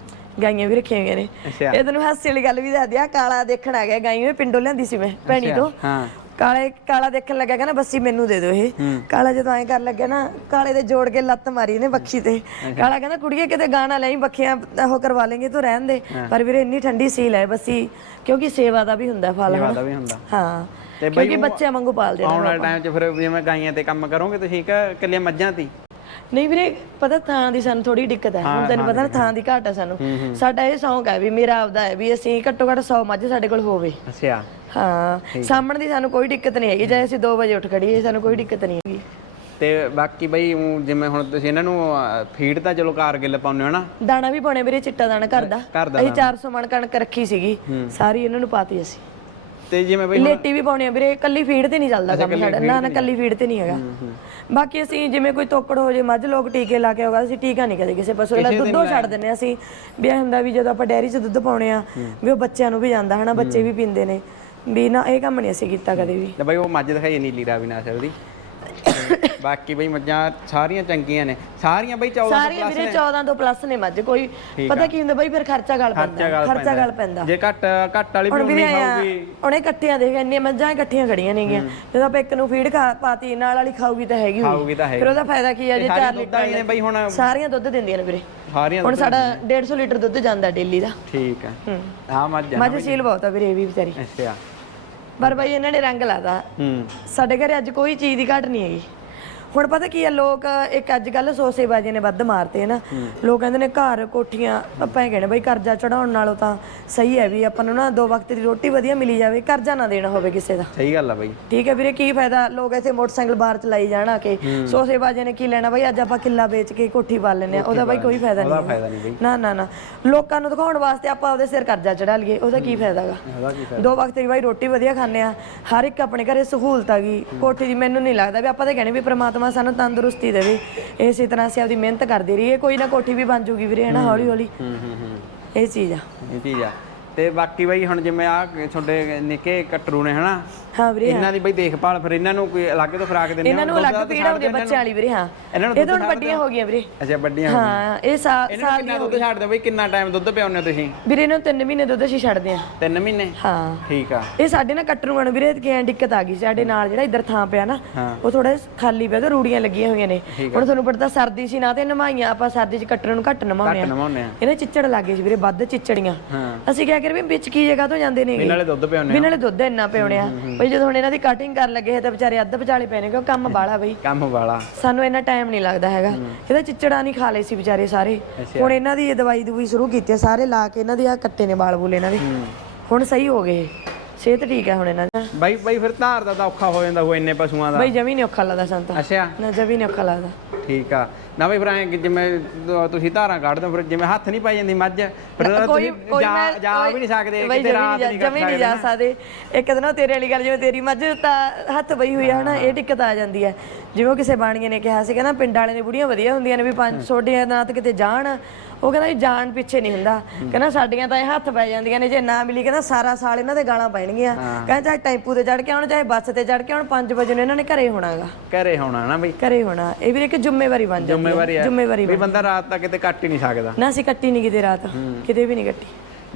ਗਾਈਆਂ ਵੀ ਰੱਖੀਆਂ ਹੋਈਆਂ ਨੇ। ਅੱਛਾ। ਇਹ ਤੈਨੂੰ ਹਾਸੇ ਵਾਲੀ ਗੱਲ ਵੀ ਦੱਸਦੀ ਆ ਕਾਲਾ ਦੇਖਣ ਆ ਗਿਆ ਗਾਈਆਂ ਵੀ ਪਿੰਡੋਂ ਲਿਆਂਦੀ ਸੀ ਮੈਂ ਭੈਣੀ ਤੋਂ। ਹਾਂ। ਕਾਲੇ ਕਾਲਾ ਦੇਖਣ ਲੱਗਾ ਕਹਿੰਦਾ ਬੱਸੀ ਮੈਨੂੰ ਦੇ ਦਿਓ ਇਹ। ਕਾਲਾ ਜਦੋਂ ਐਂ ਕਰਨ ਲੱਗਿਆ ਨਾ ਕਾਲੇ ਦੇ ਜੋੜ ਕੇ ਲੱਤ ਮਾਰੀ ਇਹਨੇ ਬੱਖੀ ਤੇ। ਕਾਲਾ ਕਹਿੰਦਾ ਕੁੜੀਏ ਕਿਤੇ ਗਾਣਾ ਲਈ ਬੱਖੀਆਂ ਉਹ ਕਰਵਾ ਲੇਂਗੇ ਤੂੰ ਰਹਿਣ ਦੇ। ਪਰ ਵੀਰੇ ਇੰਨੀ ਠੰਡੀ ਸੀਲ ਹੈ ਬੱਸੀ ਕਿਉਂਕਿ ਸੇਵਾ ਦਾ ਵੀ ਹੁੰਦਾ ਫਲ ਦਾ ਵੀ ਹੁੰਦਾ। ਹਾਂ ਤੇ ਬਈ ਕਿਉਂਕਿ ਬੱਚਿਆਂ ਵਾਂਗੂ ਪਾਲਦੇ ਆਉਣ ਵਾਲੇ ਟਾਈਮ 'ਚ ਫਿਰ ਜਿਵੇਂ ਗਾਈਆਂ ਤੇ ਕੰਮ ਕਰੋਗੇ ਤੁਸੀਂ ਕਿ ਇਕੱਲੀਆਂ ਮੱਝਾਂ ਤੇ? ਨਹੀਂ ਵੀਰੇ ਪਤਾ ਥਾਂ ਦੀ ਸਾਨੂੰ ਥੋੜੀ ਦਿੱਕਤ ਹੈ। ਹੁਣ ਤੈਨੂੰ ਪਤਾ ਨਾ ਥਾਂ ਦੀ ਘਾਟ ਹੈ ਸਾਨੂੰ ਸਾਡਾ ਇਹ ਸ਼ੌਂਕ ਹੈ ਵੀ ਮੇਰਾ ਆਪਦਾ ਹੈ ਵੀ ਅਸੀਂ ਘੱਟੋ ਘੱਟ 100 ਮੱਝ ਸਾਡੇ ਕੋਲ ਹੋਵੇ। ਅੱਛਾ। ਹਾਂ ਸਾਹਮਣ ਦੀ ਸਾਨੂੰ ਕੋਈ ਦਿੱਕਤ ਨਹੀਂ ਹੈਗੀ ਜੇ ਅਸੀਂ 2 ਵਜੇ ਉੱਠ ਖੜੀਏ ਸਾਨੂੰ ਕੋਈ ਦਿੱਕਤ ਨਹੀਂ ਹੈਗੀ। ਤੇ ਬਾਕੀ ਬਈ ਜਿਵੇਂ ਹੁਣ ਤੁਸੀਂ ਇਹਨਾਂ ਨੂੰ ਫੀਡ ਤਾਂ ਚਲੋ ਕਾਰਗਿਲ ਪਾਉਂਦੇ ਹੋ ਨਾ? ਦਾਣਾ ਵੀ ਪਾਉਣੇ ਵੀਰੇ ਚਿੱਟਾ ਦਾਣਾ ਘਰ ਦਾ। ਅਸੀਂ 400 ਮਣ ਕਣਕ ਰੱਖੀ ਸੀਗੀ ਸਾਰੀ ਇਹਨਾਂ ਨੂੰ ਪਾਤੀ ਅਸੀਂ। ਤੇ ਜਿਵੇਂ ਬਈ ਲੇਟੀ ਵੀ ਪਾਉਣੀ ਆ ਵੀਰੇ ਕੱਲੀ ਫੀਡ ਤੇ ਨਹੀਂ ਚੱਲਦਾ ਕੰਮ ਸਾਡਾ। ਨਾ ਨਾ ਕੱਲੀ ਫੀਡ ਤੇ ਨਹੀਂ ਹੈਗਾ। ਬਾਕੀ ਅਸੀਂ ਜਿਵੇਂ ਕੋਈ ਤੋਕੜ ਹੋ ਜੇ ਮੱਝ ਲੋਕ ਟੀਕੇ ਲਾ ਕੇ ਹੋਗਾ ਅਸੀਂ ਟੀਕਾ ਨਹੀਂ ਕਦੇ ਕਿਸੇ ਪਸ਼ੂ। ਦਾ ਦੁੱਧੋਂ ਛੱਡ ਦਿੰਨੇ ਆ ਅਸੀਂ। ਵੀ ਇਹ ਹੁੰਦਾ ਵੀ ਜਦੋਂ ਆਪਾਂ ਡੈਰੀ 'ਚ ਦੁੱਧ ਪਾਉਣੇ ਆ ਵੀ ਉਹ ਬੱਚਿਆਂ ਨੂੰ ਵੀ ਜਾਂਦਾ ਹਨਾ ਬੱਚੇ ਵੀ ਪੀਂਦੇ ਨੇ। ਵੀ ਨਾ ਇਹ ਕੰਮ ਨਹੀਂ ਅਸੀਂ ਕੀਤਾ ਕਦੇ ਵੀ। ਤੇ ਬਈ ਉਹ ਮੱਝ ਦਿਖਾਈ ਨੀਲੀ ਰਾਵੀ ਨਾਸਰ ਦੀ ਬਾਕੀ ਬਈ ਮੱਝਾਂ ਸਾਰੀਆਂ ਚੰਗੀਆਂ ਨੇ। ਸਾਰੀਆਂ ਬਈ 14 ਸਾਰੀਆਂ ਵੀਰੇ 14 ਤੋਂ ਪਲੱਸ ਨੇ ਮੱਝ ਕੋਈ ਪਤਾ ਕੀ ਹੁੰਦਾ ਬਈ ਫਿਰ ਖਰਚਾ ਗਲ ਪੈਂਦਾ। ਖਰਚਾ ਗਲ ਪੈਂਦਾ। ਜੇ ਘੱਟ ਘੱਟ ਵਾਲੀ ਵੀ ਹੁਣ ਉਨੀ ਵੀਰੇ ਆਇਆ ਖਾਊਗੀ ਉਹਨੇ ਇਕੱਠੀਆਂ ਦੇਖ ਇੰਨੀਆਂ ਮੱਝਾਂ ਇਕੱਠੀਆਂ ਖੜੀਆਂ ਨੇਗੀਆਂ। ਜਦੋਂ ਆਪਾਂ ਇੱਕ ਨੂੰ ਫੀਡ ਖਾ ਪਾਤੀ ਨਾਲ ਵਾਲੀ ਖਾਊਗੀ ਤਾਂ ਹੈਗੀ ਹੋਈ ਖਾਊਗੀ ਤਾਂ ਹੈ ਫਿਰ ਉਹਦਾ ਫਾਇਦਾ ਕੀ ਆ ਜੇ 4 ਦੁੱਧ ਵਾਲੀ ਨੇ ਬਈ ਹੁਣ ਸਾਰੀਆਂ ਦੁੱਧ ਦਿੰਦੀਆਂ ਨੇ ਵੀਰੇ। ਸਾਰੀਆਂ ਹੁਣ ਸਾਡਾ 150 ਲੀਟਰ ਦੁੱਧ ਜਾਂਦਾ ਡੇਲੀ ਦਾ। ਠੀਕ ਹੈ। ਹੂੰ ਮੱਝ ਆ ਨਾ ਮੱਝ ਸੀਲ ਬਹੁਤ ਆ ਵੀਰੇ ਇਹ ਵੀ ਵਿਚਾਰੀ। ਅੱਛਾ। ਪਰ ਬਈ ਇਹਨਾਂ ਨੇ ਰੰਗ ਲਾਤਾ। ਹੂੰ। ਸਾਡੇ ਘਰੇ ਅੱਜ ਕੋਈ ਚੀਜ਼ ਦੀ ਘਾਟ ਨਹੀਂ ਹੈਗੀ। ਹੁਣ ਪਤਾ ਕੀ ਆ ਲੋਕ ਇੱਕ ਅੱਜ ਕੱਲ ਸੋਸੇਬਾਜ਼ੀ ਨੇ ਵੱਧ ਮਾਰਤੇ ਨਾ। ਲੋਕ ਕਹਿੰਦੇ ਨੇ ਘਰ ਕੋਠੀਆਂ ਆਪਾਂ ਇਹ ਕਹਿੰਦੇ ਬਈ ਕਰਜ਼ਾ ਚੜਾਉਣ ਨਾਲੋਂ ਤਾਂ ਸਹੀ ਹੈ ਵੀ ਆਪਾਂ ਨੂੰ ਨਾ ਦੋ ਵਕਤ ਦੀ ਰੋਟੀ ਵਧੀਆ ਮਿਲੀ ਜਾਵੇ ਕਰਜ਼ਾ ਨਾ ਦੇਣਾ ਹੋਵੇ ਕਿਸੇ ਦਾ। ਸਹੀ ਗੱਲ ਆ ਬਈ। ਠੀਕ ਹੈ ਵੀਰੇ ਕੀ ਫਾਇਦਾ? ਲੋਕ ਇੱਥੇ ਮੋਟਰਸਾਈਕਲ ਬਾਹਰ ਚਲਾਈ ਜਾਣਾ ਕਿ। ਸੋਸੇਬਾਜ਼ੀ ਨੇ ਕੀ ਲੈਣਾ ਬਈ? ਅੱਜ ਆਪਾਂ ਕਿੱਲਾ ਵੇਚ ਕੇ ਕੋਠੀ ਪਾ ਲੈਨੇ ਆ ਉਹਦਾ ਬਈ ਕੋਈ ਫਾਇਦਾ ਉਹਦਾ ਨਹੀਂ ਫਾਇਦਾ ਨਹੀਂ ਬਈ। ਨਾ ਨਾ ਨਾ। ਲੋਕਾਂ ਨੂੰ ਦਿਖਾਉਣ ਵਾਸਤੇ ਆਪਾਂ ਉਹਦੇ ਸਿਰ ਕਰਜ਼ਾ ਚੜਾ ਲਈਏ। ਉਹਦਾ ਕੀ ਫਾਇਦਾਗਾ ਉਹਦਾ ਦੋ ਵਕਤ ਦੀ ਬਾਈ ਰੋਟੀ ਵਧੀਆ ਖਾਂਦੇ ਆ ਹਰ ਇੱਕ ਆਪਣੇ ਘਰੇ ਸਹੂਲਤ ਆ ਗਈ। ਕੋਠੀ ਦੀ ਮੈਨੂੰ ਨਹੀਂ ਲੱਗਦਾ ਵੀ ਆਪਾਂ ਤਾਂ ਕਹਿੰਦੇ ਵੀ ਪ੍ਰਮਾਤਮਾ ਪਰਮਾਤਮਾ ਸਾਨੂੰ ਤੰਦਰੁਸਤੀ ਦੇਵੇ। ਇਸੇ ਤਰ੍ਹਾਂ ਅਸੀਂ ਆਪਦੀ ਮਿਹਨਤ ਕਰਦੇ ਰਹੀਏ ਕੋਈ ਨਾ ਕੋਠੀ ਵੀ ਬਣ ਜੂਗੀ ਵੀਰੇ ਹਨਾ ਹੌਲੀ ਹੌਲੀ ਹੂੰ ਹੂੰ ਹੂੰ। ਇਹ ਚੀਜ਼ ਆ। ਇਹ ਚੀਜ਼ ਆ। ਤੇ ਬਾਕੀ ਬਈ ਹੁਣ ਜਿਵੇਂ ਆ ਤੁਹਾਡੇ ਨਿੱਕੇ ਕਟਰੂ ਨੇ ਹਨਾ ਹਾਂ ਵੀਰੇ ਇਹਨਾਂ ਦੀ ਬਈ ਦੇਖਭਾਲ ਫਿਰ ਇਹਨਾਂ ਨੂੰ ਕੋਈ ਅਲੱਗ ਤੋਂ ਖੁਰਾਕ ਦਿੰਦੇ ਇਹਨਾਂ ਨੂੰ ਅਲੱਗ ਪੀੜਾ ਹੁੰਦੀ ਬੱਚਿਆਂ ਵਾਲੀ ਵੀਰੇ ਹਾਂ। ਇਹਨਾਂ ਨੂੰ ਇਹ ਤਾਂ ਹੁਣ ਵੱਡੀਆਂ ਹੋ? ਗਈਆਂ ਵੀਰੇ। ਅੱਛਾ ਵੱਡੀਆਂ ਹੋ ਹਾਂ ਇਹ ਸਾ- ਇਹਨਾਂ ਨੂੰ ਸਾਲ ਕਿੰਨਾ ਦੁੱਧ ਛੱਡਦੇ ਬਈ? ਕਿੰਨਾ ਟਾਈਮ ਦੁੱਧ ਪਿਆਉਂਦੇ ਹੋ ਤੁਸੀਂ? ਵੀਰੇ ਨੂੰ 3 ਮਹੀਨੇ ਦੁੱਧ ਅਸੀਂ ਛੱਡਦੇ ਆ 3 ਮਹੀਨੇ? ਹਾਂ। ਠੀਕ ਆ। ਇਹ ਸਾਡੇ ਨਾ ਕੱਟਰੂਆਂ ਨੂੰ ਵੀਰੇ ਕਿਵੇਂ ਦਿੱਕਤ ਆ ਗਈ ਸਾਡੇ ਨਾਲ ਜਿਹੜਾ ਇੱਧਰ ਥਾਂ ਪਿਆ ਨਾ। ਉਹ ਥੋੜਾ ਖਾਲੀ ਪਿਆ ਤੇ ਰੂੜੀਆਂ ਲੱਗੀਆਂ ਹੋਈਆਂ ਨੇ। ਹੁਣ ਤੁਹਾਨੂੰ ਪਤਾ ਸਰਦੀ ਸੀ ਨਾ ਤੇ ਨਮਾਈਆਂ ਆਪਾਂ ਸਰਦੀ 'ਚ ਕੱਟਰ ਨੂੰ ਘੱਟ ਨਮਾਉਂਦੇ ਆ ਇਹਨੇ ਚਿੱਚੜ ਲੱਗੇ ਸੀ ਵੀਰੇ ਵੱਧ ਚਿੱਚੜੀਆਂ। ਅਸੀਂ ਕਿਹਾ ਕਰੀਏ ਵੀ ਵਿੱਚ ਕੀ ਜਗ੍ਹਾ ਤੋਂ ਜਾਂਦੇ ਨੇ ਇਹਨਾਂ ਵਾਲੇ ਦੁੱਧ ਪਿਆਉਂਦੇ ਵੀ ਨਾਲੇ ਦੁੱਧ ਇੰਨਾ ਪਿਉਣੇ ਆ। ਬਈ ਜਦੋਂ ਹੁਣ ਇਹਨਾਂ ਦੀ ਕਟਿੰਗ ਕਰਨ ਲੱਗੇ ਤਾਂ ਵਿਚਾਰੇ ਅੱਧ ਵਿਚਾਲੇ ਕਿਉਂ ਕੰਮ ਬਾਲਾ ਬਈ? ਕੰਮ ਵਾਲਾ। ਸਾਨੂੰ ਇੰਨਾ ਟਾਈਮ ਨਹੀਂ ਲੱਗਦਾ ਹੈਗਾ। ਇਹਦਾ ਚਿੱਚੜਾ ਨਹੀਂ ਖਾ ਲਏ ਸੀ ਵਿਚਾਰੇ ਸਾਰੇ। ਹੁਣ ਇਹਨਾਂ ਦੀ ਇਹ ਦਵਾਈ ਦੂਈ ਸ਼ੁਰੂ ਕੀਤੀ ਆ, ਸਾਰੇ ਲਾ ਕੇ ਇਹਨਾਂ ਦੇ ਆ ਕੱਟੇ ਨੇ ਵਾਲ ਬੂਲ ਇਹਨਾਂ ਦੇ। ਹੁਣ ਸਹੀ ਹੋ ਗਏ ਸਿਹਤ ਠੀਕ ਹੈ ਹੁਣ ਇਹਨਾਂ ਦੀ। ਬਾਈ ਬਾਈ ਫਿਰ ਧਾਰ ਦਾ ਤਾਂ ਔਖਾ ਹੋ ਜਾਂਦਾ ਉਹ ਇੰਨੇ ਪਸ਼ੂਆਂ ਦਾ। ਬਈ ਜਮੀ ਨਹੀਂ ਔਖਾ ਲੱਗਦਾ ਸਾਨੂੰ ਤਾਂ ਅੱਛਾ। ਨਾ ਜਮੀ ਨਹੀਂ ਔਖਾ ਲੱਗਦਾ। ਠੀਕ ਆ। ਨਾ ਬਈ ਫਿਰ ਐਂ ਕਿ ਜਿਵੇਂ ਦ- ਤੁਸੀਂ ਧਾਰਾਂ ਕੱਢਦੇ ਹੋ ਫਿਰ ਜਿਵੇਂ ਹੱਥ ਨਹੀਂ ਪਾਈ ਜਾਂਦੀ ਮੱਝ ਫਿਰ ਤੁਸੀਂ ਜਾ ਮੈਂ ਜਾ ਵੀ ਨਹੀਂ ਸਕਦੇ ਬਈ ਕਿਤੇ ਜਮੀ ਰਾਤ ਨਹੀਂ ਜਾ- ਜਮੀ ਨਹੀਂ ਜਾ ਸਕਦੇ। ਇੱਕ ਦਿਨ ਉਹ ਤੇਰੇ ਵਾਲੀ ਗੱਲ ਜਿਵੇਂ ਤੇਰੀ ਮੱਝ ਤਾਂ ਹੱਥ ਪਈ ਹੋਈ ਆ ਹਨਾ ਇਹ ਦਿੱਕਤ ਆ ਜਾਂਦੀ ਹੈ ਜਿਵੇਂ ਉਹ ਕਿਸੇ ਬਾਣੀਏ ਨੇ ਕਿਹਾ ਸੀ ਕਹਿੰਦਾ ਪਿੰਡ ਵਾਲੇ ਦੀ ਬੁੜੀਆਂ ਵਧੀਆ ਹੁੰਦੀਆਂ ਨੇ ਵੀ ਪੰਜ ਛੋਟੀਆਂ ਨਾ ਤਾਂ ਕਿਤੇ ਜਾਣ ਉਹ ਕਹਿੰਦਾ ਜੀ ਜਾਣ ਪਿੱਛੇ ਨਹੀਂ ਹੁੰਦਾ। ਕਹਿੰਦਾ ਸਾਡੀਆਂ ਤਾਂ ਇਹ ਹੱਥ ਪੈ ਜਾਂਦੀਆਂ ਨੇ ਜੇ ਨਾ ਮਿਲੀ ਕਹਿੰਦਾ ਸਾਰਾ ਸਾਲ ਇਹਨਾਂ ਦੇ ਗਾਲਾਂ ਪੈਣਗੀਆਂ। ਕਹਿੰਦਾ ਚਾਹੇ ਟੈਂਪੂ ਤੇ ਚੜ ਕੇ ਆਉਣ ਚਾਹੇ ਬੱਸ ਤੇ ਚੜ ਕੇ ਆਉਣ 5 ਵਜੇ ਨੂੰ ਇਹਨਾਂ ਨੇ ਘਰੇ ਹੋਣਾਗਾ ਘਰੇ ਹੋਣਾ ਨਾ ਬਈ। ਘਰੇ ਹੋਣਾ। ਇਹ ਵੀ ਇੱਕ ਜ਼ਿੰਮੇਵਾਰੀ ਬਣ ਜਾਂਦੀ ਜ਼ਿੰਮੇਵਾਰੀ ਆ ਜ਼ਿੰਮੇਵਾਰੀ ਵੀ ਬੰਦਾ ਰਾਤ ਤੱਕ ਕਿਤੇ ਕੱਟ ਹੀ ਨਹੀਂ ਸਕਦਾ। ਨਾ ਅਸੀਂ ਕੱਟੀ ਨਹੀਂ ਕਿਤੇ ਰਾਤ। ਕਿਤੇ ਵੀ ਨਹੀਂ ਕੱਟੀ।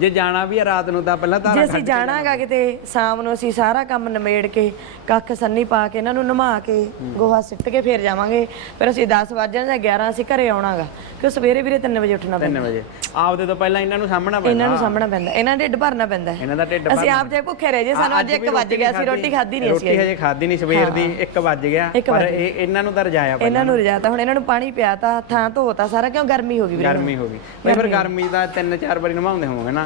ਜੇ ਜਾਣਾ ਵੀ ਆ ਰਾਤ ਨੂੰ ਤਾਂ ਪਹਿਲਾਂ ਜੇ ਧਾਰਾਂ ਅਸੀਂ ਜਾਣਾਗਾ ਕਿਤੇ ਸ਼ਾਮ ਨੂੰ ਅਸੀਂ ਸਾਰਾ ਕੰਮ ਨਿਮੇੜ ਕੇ ਕੱਖ ਸੰਨੀ ਪਾ ਕੇ ਇਹਨਾਂ ਨੂੰ ਨਮਾ ਕੇ ਗੋਹਾ ਸਿੱਟ ਕੇ ਫੇਰ ਜਾਵਾਂਗੇ। ਫਿਰ ਅਸੀਂ 10 ਵਜੇ ਜਾਂ 11 ਅਸੀਂ ਘਰੇ ਆਉਣਾਗਾ। ਕਿ ਸਵੇਰੇ ਵੀਰੇ 3 ਵਜੇ ਉੱਠਣਾ ਪੈਂਦਾ। 3 ਵਜੇ। ਆਪਦੇ ਤੋਂ ਪਹਿਲਾਂ ਇਹਨਾਂ ਨੂੰ ਸਾਹਮਣਾ ਪੈਂਦਾ। ਇਹਨਾਂ ਨੂੰ ਸਾਹਮਣਾ ਪੈਂਦਾ। ਇਹਨਾਂ ਦੇ ਢਿੱਡ ਭਰਨਾ ਪੈਂਦਾ ਹੈ। ਇਹਨਾਂ ਦਾ ਢਿੱਡ ਅਸੀਂ ਆਪ ਜੇ ਭੁੱਖੇ ਰਹਿ ਜੇ ਸਾਨੂੰ ਅੱਜ 1 ਵਜ ਗਿਆ ਸੀ ਰੋਟੀ ਖਾਧੀ। ਨਹੀਂ ਅਸੀਂ ਰੋਟੀ ਹਜੇ ਖਾਧੀ ਨਹੀਂ ਸਵੇਰ ਦੀ 1 ਵੱਜ ਗਿਆ। ਇੱਕ ਪਰ ਇਹ ਇਹਨਾਂ ਨੂੰ ਤਾਂ ਰਜਾਇਆ ਇਹਨਾਂ ਨੂੰ ਰਜਾਤਾ। ਹੁਣ ਇਹਨਾਂ ਨੂੰ ਪਾਣੀ ਪਿਆਤਾ ਥਾਂ ਧੋਤਾ ਸਾਰਾ ਕਿਉਂ? ਗਰਮੀ ਹੋ ਗਈ ਵੀਰੇ ਗਰਮੀ ਹੋ ਗਈ। ਬਈ ਫਿਰ ਗਰਮੀ। ਦਾ ਤਿੰਨ ਚਾਰ ਵਾਰੀ ਨਵਾਉਂਦੇ ਹੋਵੋਗੇ ਨਾ।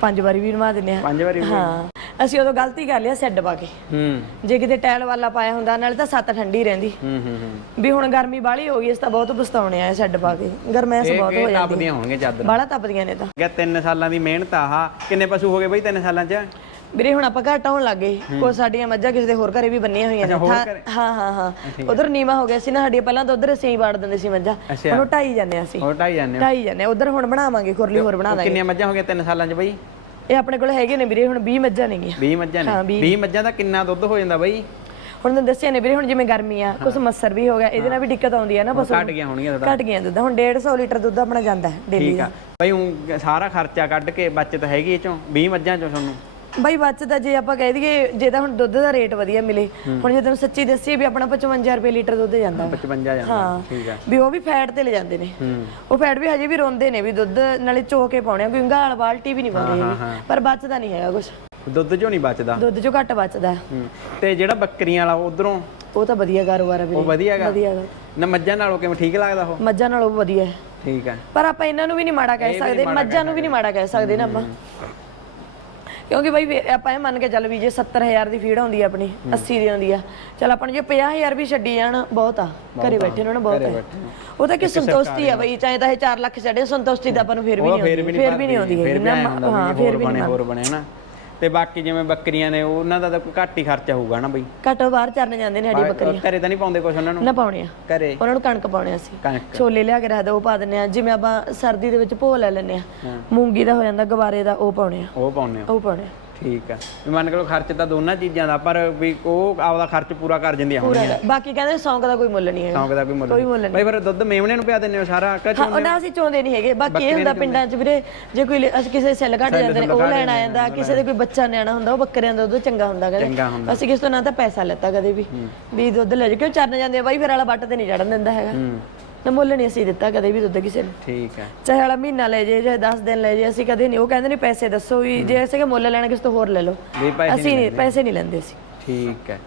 ਪੰਜ ਵਾਰੀ ਵੀ ਨਵਾ ਦਿੰਦੇ ਆ। ਪੰਜ ਵਾਰੀ ਹਾਂ। ਅਸੀਂ ਉਦੋਂ ਗਲਤੀ ਕਰ ਲਿਆ ਸੈੱਡ ਪਾ ਕੇ। ਹੂੰ। ਜੇ ਕਿਤੇ ਟਾਇਲ ਵਾਲਾ ਪਾਇਆ ਹੁੰਦਾ ਨਾਲੇ ਤਾਂ ਸੱਤ ਠੰਡੀ ਰਹਿੰਦੀ। ਹੂੰ ਹੂੰ ਹੂੰ। ਵੀ ਹੁਣ ਗਰਮੀ ਬਾਹਲੀ ਹੋ ਗਈ ਇਸ ਤਾਂ ਬਹੁਤ ਪਛਤਾਉਣੇ ਆ ਛੱਡ ਪਾ ਕੇ। ਗਰਮੈਸ ਬਹੁਤ ਹੋ ਇਹ ਜਾਂਦੀ ਹੋਣਗੇ ਚਾਦਰ। ਬਾਹਲਾ ਤਪਦੀਆਂ ਨੇ ਤਾਂ। ਗਿਆ 3 ਸਾਲਾਂ ਦੀ ਮਿਹਨਤ ਆਹ। ਕਿੰਨੇ ਪਸ਼ੂ ਹੋ ਗਏ ਬਈ 3 ਸਾਲਾਂ ਚ? ਵੀਰੇ ਹੁਣ ਆਪਾਂ ਘੱਟ ਆਉਣ ਲੱਗੇ ਕੋ ਸਾਡੀਆਂ ਮੱਝਾਂ ਕਿਸੇ ਦੇ ਹੋਰ ਘਰੇ ਵੀ ਬੰਨੀਆਂ ਹੋਈਆਂ ਨੇ? ਹਾਂ ਹਾਂ ਹਾਂ। ਉਧਰ ਨੀਵਾ ਹੋ ਗਿਆ ਸੀ ਨਾ ਸਾਡੀਆਂ ਪਹਿਲਾਂ ਤਾਂ ਉਧਰ ਅਸੀਂ ਹੀ ਵਾੜ ਦਿੰਦੇ ਸੀ ਮੱਝਾਂ। ਹੁਣ ਉਹ ਢਾਈ ਜਾਂਦੇ ਆ ਅਸੀਂ। ਹੋਰ ਢਾਈ ਜਾਂਦੇ ਢਾਈ ਜਾਂਦੇ ਉਧਰ ਹੁਣ ਬਣਾਵਾਂਗੇ ਖੁਰਲੀ ਹੋਰ ਬਣਾ ਦਾਂਗੇ। ਕਿੰਨੀਆਂ ਮੱਝਾਂ ਹੋ ਗਈਆਂ? 3 ਸਾਲਾਂ ਚ ਬਈ। ਇਹ ਆਪਣੇ ਕੋਲ ਹੈਗੇ ਨੇ ਵੀਰੇ ਹੁਣ 20 ਮੱਝਾਂ ਨੇਗੀਆਂ 20 ਮੱਝਾਂ ਨੇ। ਵੀਹ। 20 ਮੱਝਾਂ ਦਾ ਕਿੰਨਾ ਦੁੱਧ ਹੋ ਜਾਂਦਾ ਬਈ? ਹੁਣ ਤੁਹਾਨੂੰ ਦੱਸਿਆ ਨੇ ਵੀਰੇ ਹੁਣ ਜਿਵੇਂ ਗਰਮੀ ਆ ਕੁਝ ਮੱਸਰ ਵੀ ਹੋ ਗਿਆ ਇਹਦੇ ਨਾਲ ਵੀ ਦਿੱਕਤ ਆਉਂਦੀ ਆ ਨਾ ਪਸ਼ੂ ਘਟ ਗਿਆ ਹੋਣਗੀਆਂ ਤੁਹਾਡਾ ਘਟ ਗਿਆ ਦੁੱਧ। ਹੁਣ 150 ਲੀਟਰ ਦੁੱਧ ਆਪਣਾ ਜਾਂਦਾ ਡੇਲੀ ਠੀਕ ਆ। ਬਈ ਸਾਰਾ ਖਰਚਾ ਕੱਢ ਕੇ ਬਚਤ ਹੈਗੀ ਇਹ ਚੋਂ 20 ਮੱਝਾਂ ਚੋਂ ਤੁਹਾਨੂੰ। ਬਾਈ ਬਚਦਾ ਜੇ ਆਪਾਂ ਕਹਿ ਦਈਏ ਜੇ ਤਾਂ ਹੁਣ ਦੁੱਧ ਦਾ ਰੇਟ ਵਧੀਆ ਮਿਲੇ ਹੁਣ ਜੇ ਤੈਨੂੰ ਸੱਚੀ ਦੱਸੀਏ ਵੀ ਆਪਣਾ 55 ਰੁਪਏ ਲੀਟਰ ਦੁੱਧ ਜਾਂਦਾ ਵਾ। 55 ਜਾਂਦਾ ਹਾਂ। ਠੀਕ ਆ। ਵੀ ਉਹ ਵੀ ਫੈਟ ਤੇ ਲੈ ਜਾਂਦੇ ਨੇ। ਹੂੰ। ਉਹ ਫੈਟ ਵੀ ਹਜੇ ਵੀ ਰੋਂਦੇ ਨੇ ਵੀ ਦੁੱਧ ਨਾਲੇ ਚੋ ਕੇ ਪਾਉਣੇ ਆ ਕੋਈ ਗਾਲ ਬਾਲਟੀ ਵੀ ਨਹੀਂ ਪਾਉਂਦੇ ਹਾਂ, ਹੈਗੇ। ਪਰ ਬਚਦਾ ਨਹੀਂ ਹੈਗਾ ਕੁਝ ਦੁੱਧ ਚੋਂ ਨਹੀਂ ਬਚਦਾ? ਦੁੱਧ ਚੋਂ ਘੱਟ ਬਚਦਾ। ਹੂੰ। ਤੇ ਜਿਹੜਾ ਬੱਕਰੀਆਂ ਵਾਲਾ ਉਧਰੋਂ? ਉਹ ਤਾਂ ਵਧੀਆ ਕਾਰੋਬਾਰ ਆ ਉਹ ਵੀਰੇ ਵਧੀਆ ਹੈਗਾ ਵਧੀਆ ਗਾ। ਨਾ ਮੱਝਾਂ ਨਾਲੋਂ ਕਿਵੇਂ ਠੀਕ ਲੱਗਦਾ ਉਹ? ਮੱਝਾਂ ਨਾਲੋਂ ਵਧੀਆ। ਹੈ ਠੀਕ ਆ। ਪਰ ਆਪਾਂ ਇਹਨਾਂ ਨੂੰ ਵੀ ਨਹੀਂ ਮਾੜਾ ਕਹਿ ਸਕਦੇ ਮੱਝਾਂ ਨੂੰ ਵੀ ਨਹੀਂ ਮਾੜਾ ਕਹਿ ਸਕਦੇ ਨਾ ਆਪਾਂ। ਕਿਉਂਕਿ ਬਾਈ ਵੀ ਆਪਾਂ ਇਹ ਮੰਨ ਕੇ ਚੱਲ ਵੀ ਜੇ 70000 ਦੀ ਫੀਡ ਆਉਂਦੀ ਆ ਆਪਣੀ 80 ਦੀ ਆਉਂਦੀ ਆ। ਚੱਲ ਆਪਾਂ ਨੂੰ ਜੇ 50000 ਵੀ ਛੱਡੀ ਜਾਣ ਬਹੁਤ ਆ। ਘਰੇ ਬੈਠੇ ਉਹਨਾਂ ਨੂੰ ਬਹੁਤ ਹੈ ਉਹ ਤਾਂ ਕਿ ਸੰਤੁਸ਼ਟੀ ਆ ਬਈ ਚਾਹੇ ਤਾਂ ਇਹ 4 ਲੱਖ ਛੱਡੇ ਸੰਤੁਸ਼ਟੀ ਤਾਂ ਆਪਾਂ ਨੂੰ ਫਿਰ ਵੀ ਨਹੀਂ ਫੇਰ ਆਉਂਦੀ ਵੀ ਫਿਰ ਵੀ ਨਹੀਂ ਆਉਂਦੀ ਫੇਰ ਹੈਗੀ ਵੀ ਐਂ ਨਾ ਹੁੰਦਾ ਹਾਂ ਵੀ ਫਿਰ ਹੋਰ ਵੀ ਬਣੇ ਨਹੀਂ ਹੋਰ ਬਣੇ ਹਨਾ? ਤੇ ਬਾਕੀ ਜਿਵੇਂ ਬੱਕਰੀਆਂ ਨੇ ਉਹਨਾਂ ਦਾ ਤਾਂ ਕੋਈ ਘੱਟ ਹੀ ਖਰਚਾ ਹੋਊਗਾ ਨਾ ਬਈ। ਘੱਟੋ ਬਾਹਰ ਚਰਨ ਜਾਂਦੇ ਨੇ ਸਾਡੀ ਬੱਕਰੀਆਂ। ਘਰੇ ਤਾਂ ਨਹੀਂ ਪਾਉਂਦੇ ਕੁਛ ਉਹਨਾਂ ਨੂੰ? ਨਾ ਪਾਉਣੇ ਆ ਘਰੇ? ਉਹਨਾਂ ਨੂੰ ਕਣਕ ਪਾਉਣੇ ਅਸੀਂ। ਕਣਕ। ਛੋਲੇ ਲਿਆ ਕੇ ਰੱਖਦੇ ਉਹ ਪਾ ਦਿੰਨੇ ਆ। ਜਿਵੇਂ ਆਪਾਂ ਸਰਦੀ ਦੇ ਵਿੱਚ ਭੋ ਲੈ ਲੈਨੇ ਆ। ਮੂੰਗੀ ਦਾ ਹੋ ਜਾਂਦਾ ਗਵਾਰੇ ਦਾ ਉਹ ਪਾਉਣੇ ਆ। ਉਹ ਪਾਉਂਦੇ ਹੋ ਉਹ ਪਾਉਣੇ ਆ। ਠੀਕ ਆ। ਵੀ ਮੰਨ ਕੇ ਲਓ ਖਰਚ ਤਾਂ ਦੋਨਾਂ ਚੀਜ਼ਾਂ ਦਾ ਪਰ ਵੀ ਉਹ ਆਪਦਾ ਖਰਚ ਪੂਰਾ ਕਰ ਜਾਂਦੀਆਂ ਪੂਰਾ ਬਾਕੀ ਕਹਿੰਦੇ ਸੌਂਕ ਦਾ ਕੋਈ ਮੁੱਲ ਨਹੀਂ ਹੈਗਾ। ਸ਼ੌਂਕ ਦਾ ਕੋਈ ਮੁੱਲ ਕੋਈ ਮੁੱਲ ਨਹੀਂ। ਬਈ ਫਿਰ ਦੁੱਧ ਮੇਮਣੇ ਨੂੰ ਪਿਆ ਦਿੰਦੇ ਹੋ ਸਾਰਾ? ਕਿ ਹਾਂ ਉਹਨਾਂ ਅਸੀਂ ਚਾਹੁੰਦੇ ਨਹੀਂ ਹੈਗੇ। ਬਾਕੀ ਇਹ ਹੁੰਦਾ ਪਿੰਡਾਂ 'ਚ ਵੀਰੇ ਜੇ ਕੋਈ ਲੈ- ਅਸੀਂ ਕਿਸੇ ਸੈੱਲ ਘੱਟ ਜਾਂਦੇ ਨੇ ਉਹ ਲੈਣ ਆ ਜਾਂਦਾ ਕਿਸੇ ਦੇ ਕੋਈ ਬੱਚਾ ਨਿਆਣਾ ਹੁੰਦਾ ਉਹ ਬੱਕਰਿਆਂ ਦਾ ਦੁੱਧ ਚੰਗਾ ਹੁੰਦਾ ਚੰਗਾ ਕਹਿੰਦੇ ਹੁੰਦਾ। ਅਸੀਂ ਕਿਸੇ ਤੋਂ ਨਾ ਤਾਂ ਪੈਸਾ ਲੈਤਾ ਕਦੇ ਵੀ। ਵੀ ਦੁੱਧ ਲੈ ਜਾ ਕਿਉਂ ਚਰਨ ਜਾਂਦੇ ਆ? ਬਾਈ ਫਿਰ ਵਾਲਾ ਬੱਟ ਤੇ ਨਹੀਂ ਚੜਨ ਦਿੰਦਾ ਹੈਗਾ। ਹੂੰ। ਨਾ ਮੁੱਲ ਨਹੀਂ ਅਸੀਂ ਦਿੱਤਾ ਕਦੇ ਵੀ ਦੁੱਧ ਕਿਸੇ ਨੂੰ। ਠੀਕ ਆ ਚਾਹੇ ਵਾਲਾ ਮਹੀਨਾ ਲੈ ਜੇ ਚਾਹੇ 10 ਦਿਨ ਲੈ ਜੇ ਅਸੀਂ ਕਦੇ ਨਹੀਂ ਉਹ ਕਹਿੰਦੇ ਨੇ ਪੈਸੇ ਦੱਸੋ ਵੀ ਜੇ ਅਸੀਂ ਕਿ ਮੁੱਲ ਲੈਣਾ ਕਿਸੇ ਤੋਂ ਹੋਰ ਲੈ ਲਓ। ਪੈਸੇ ਅਸੀਂ ਨਹੀਂ ਪੈਸੇ ਨਹੀਂ ਲੈਂਦੇ ਅਸੀਂ। ਠੀਕ ਹੈ।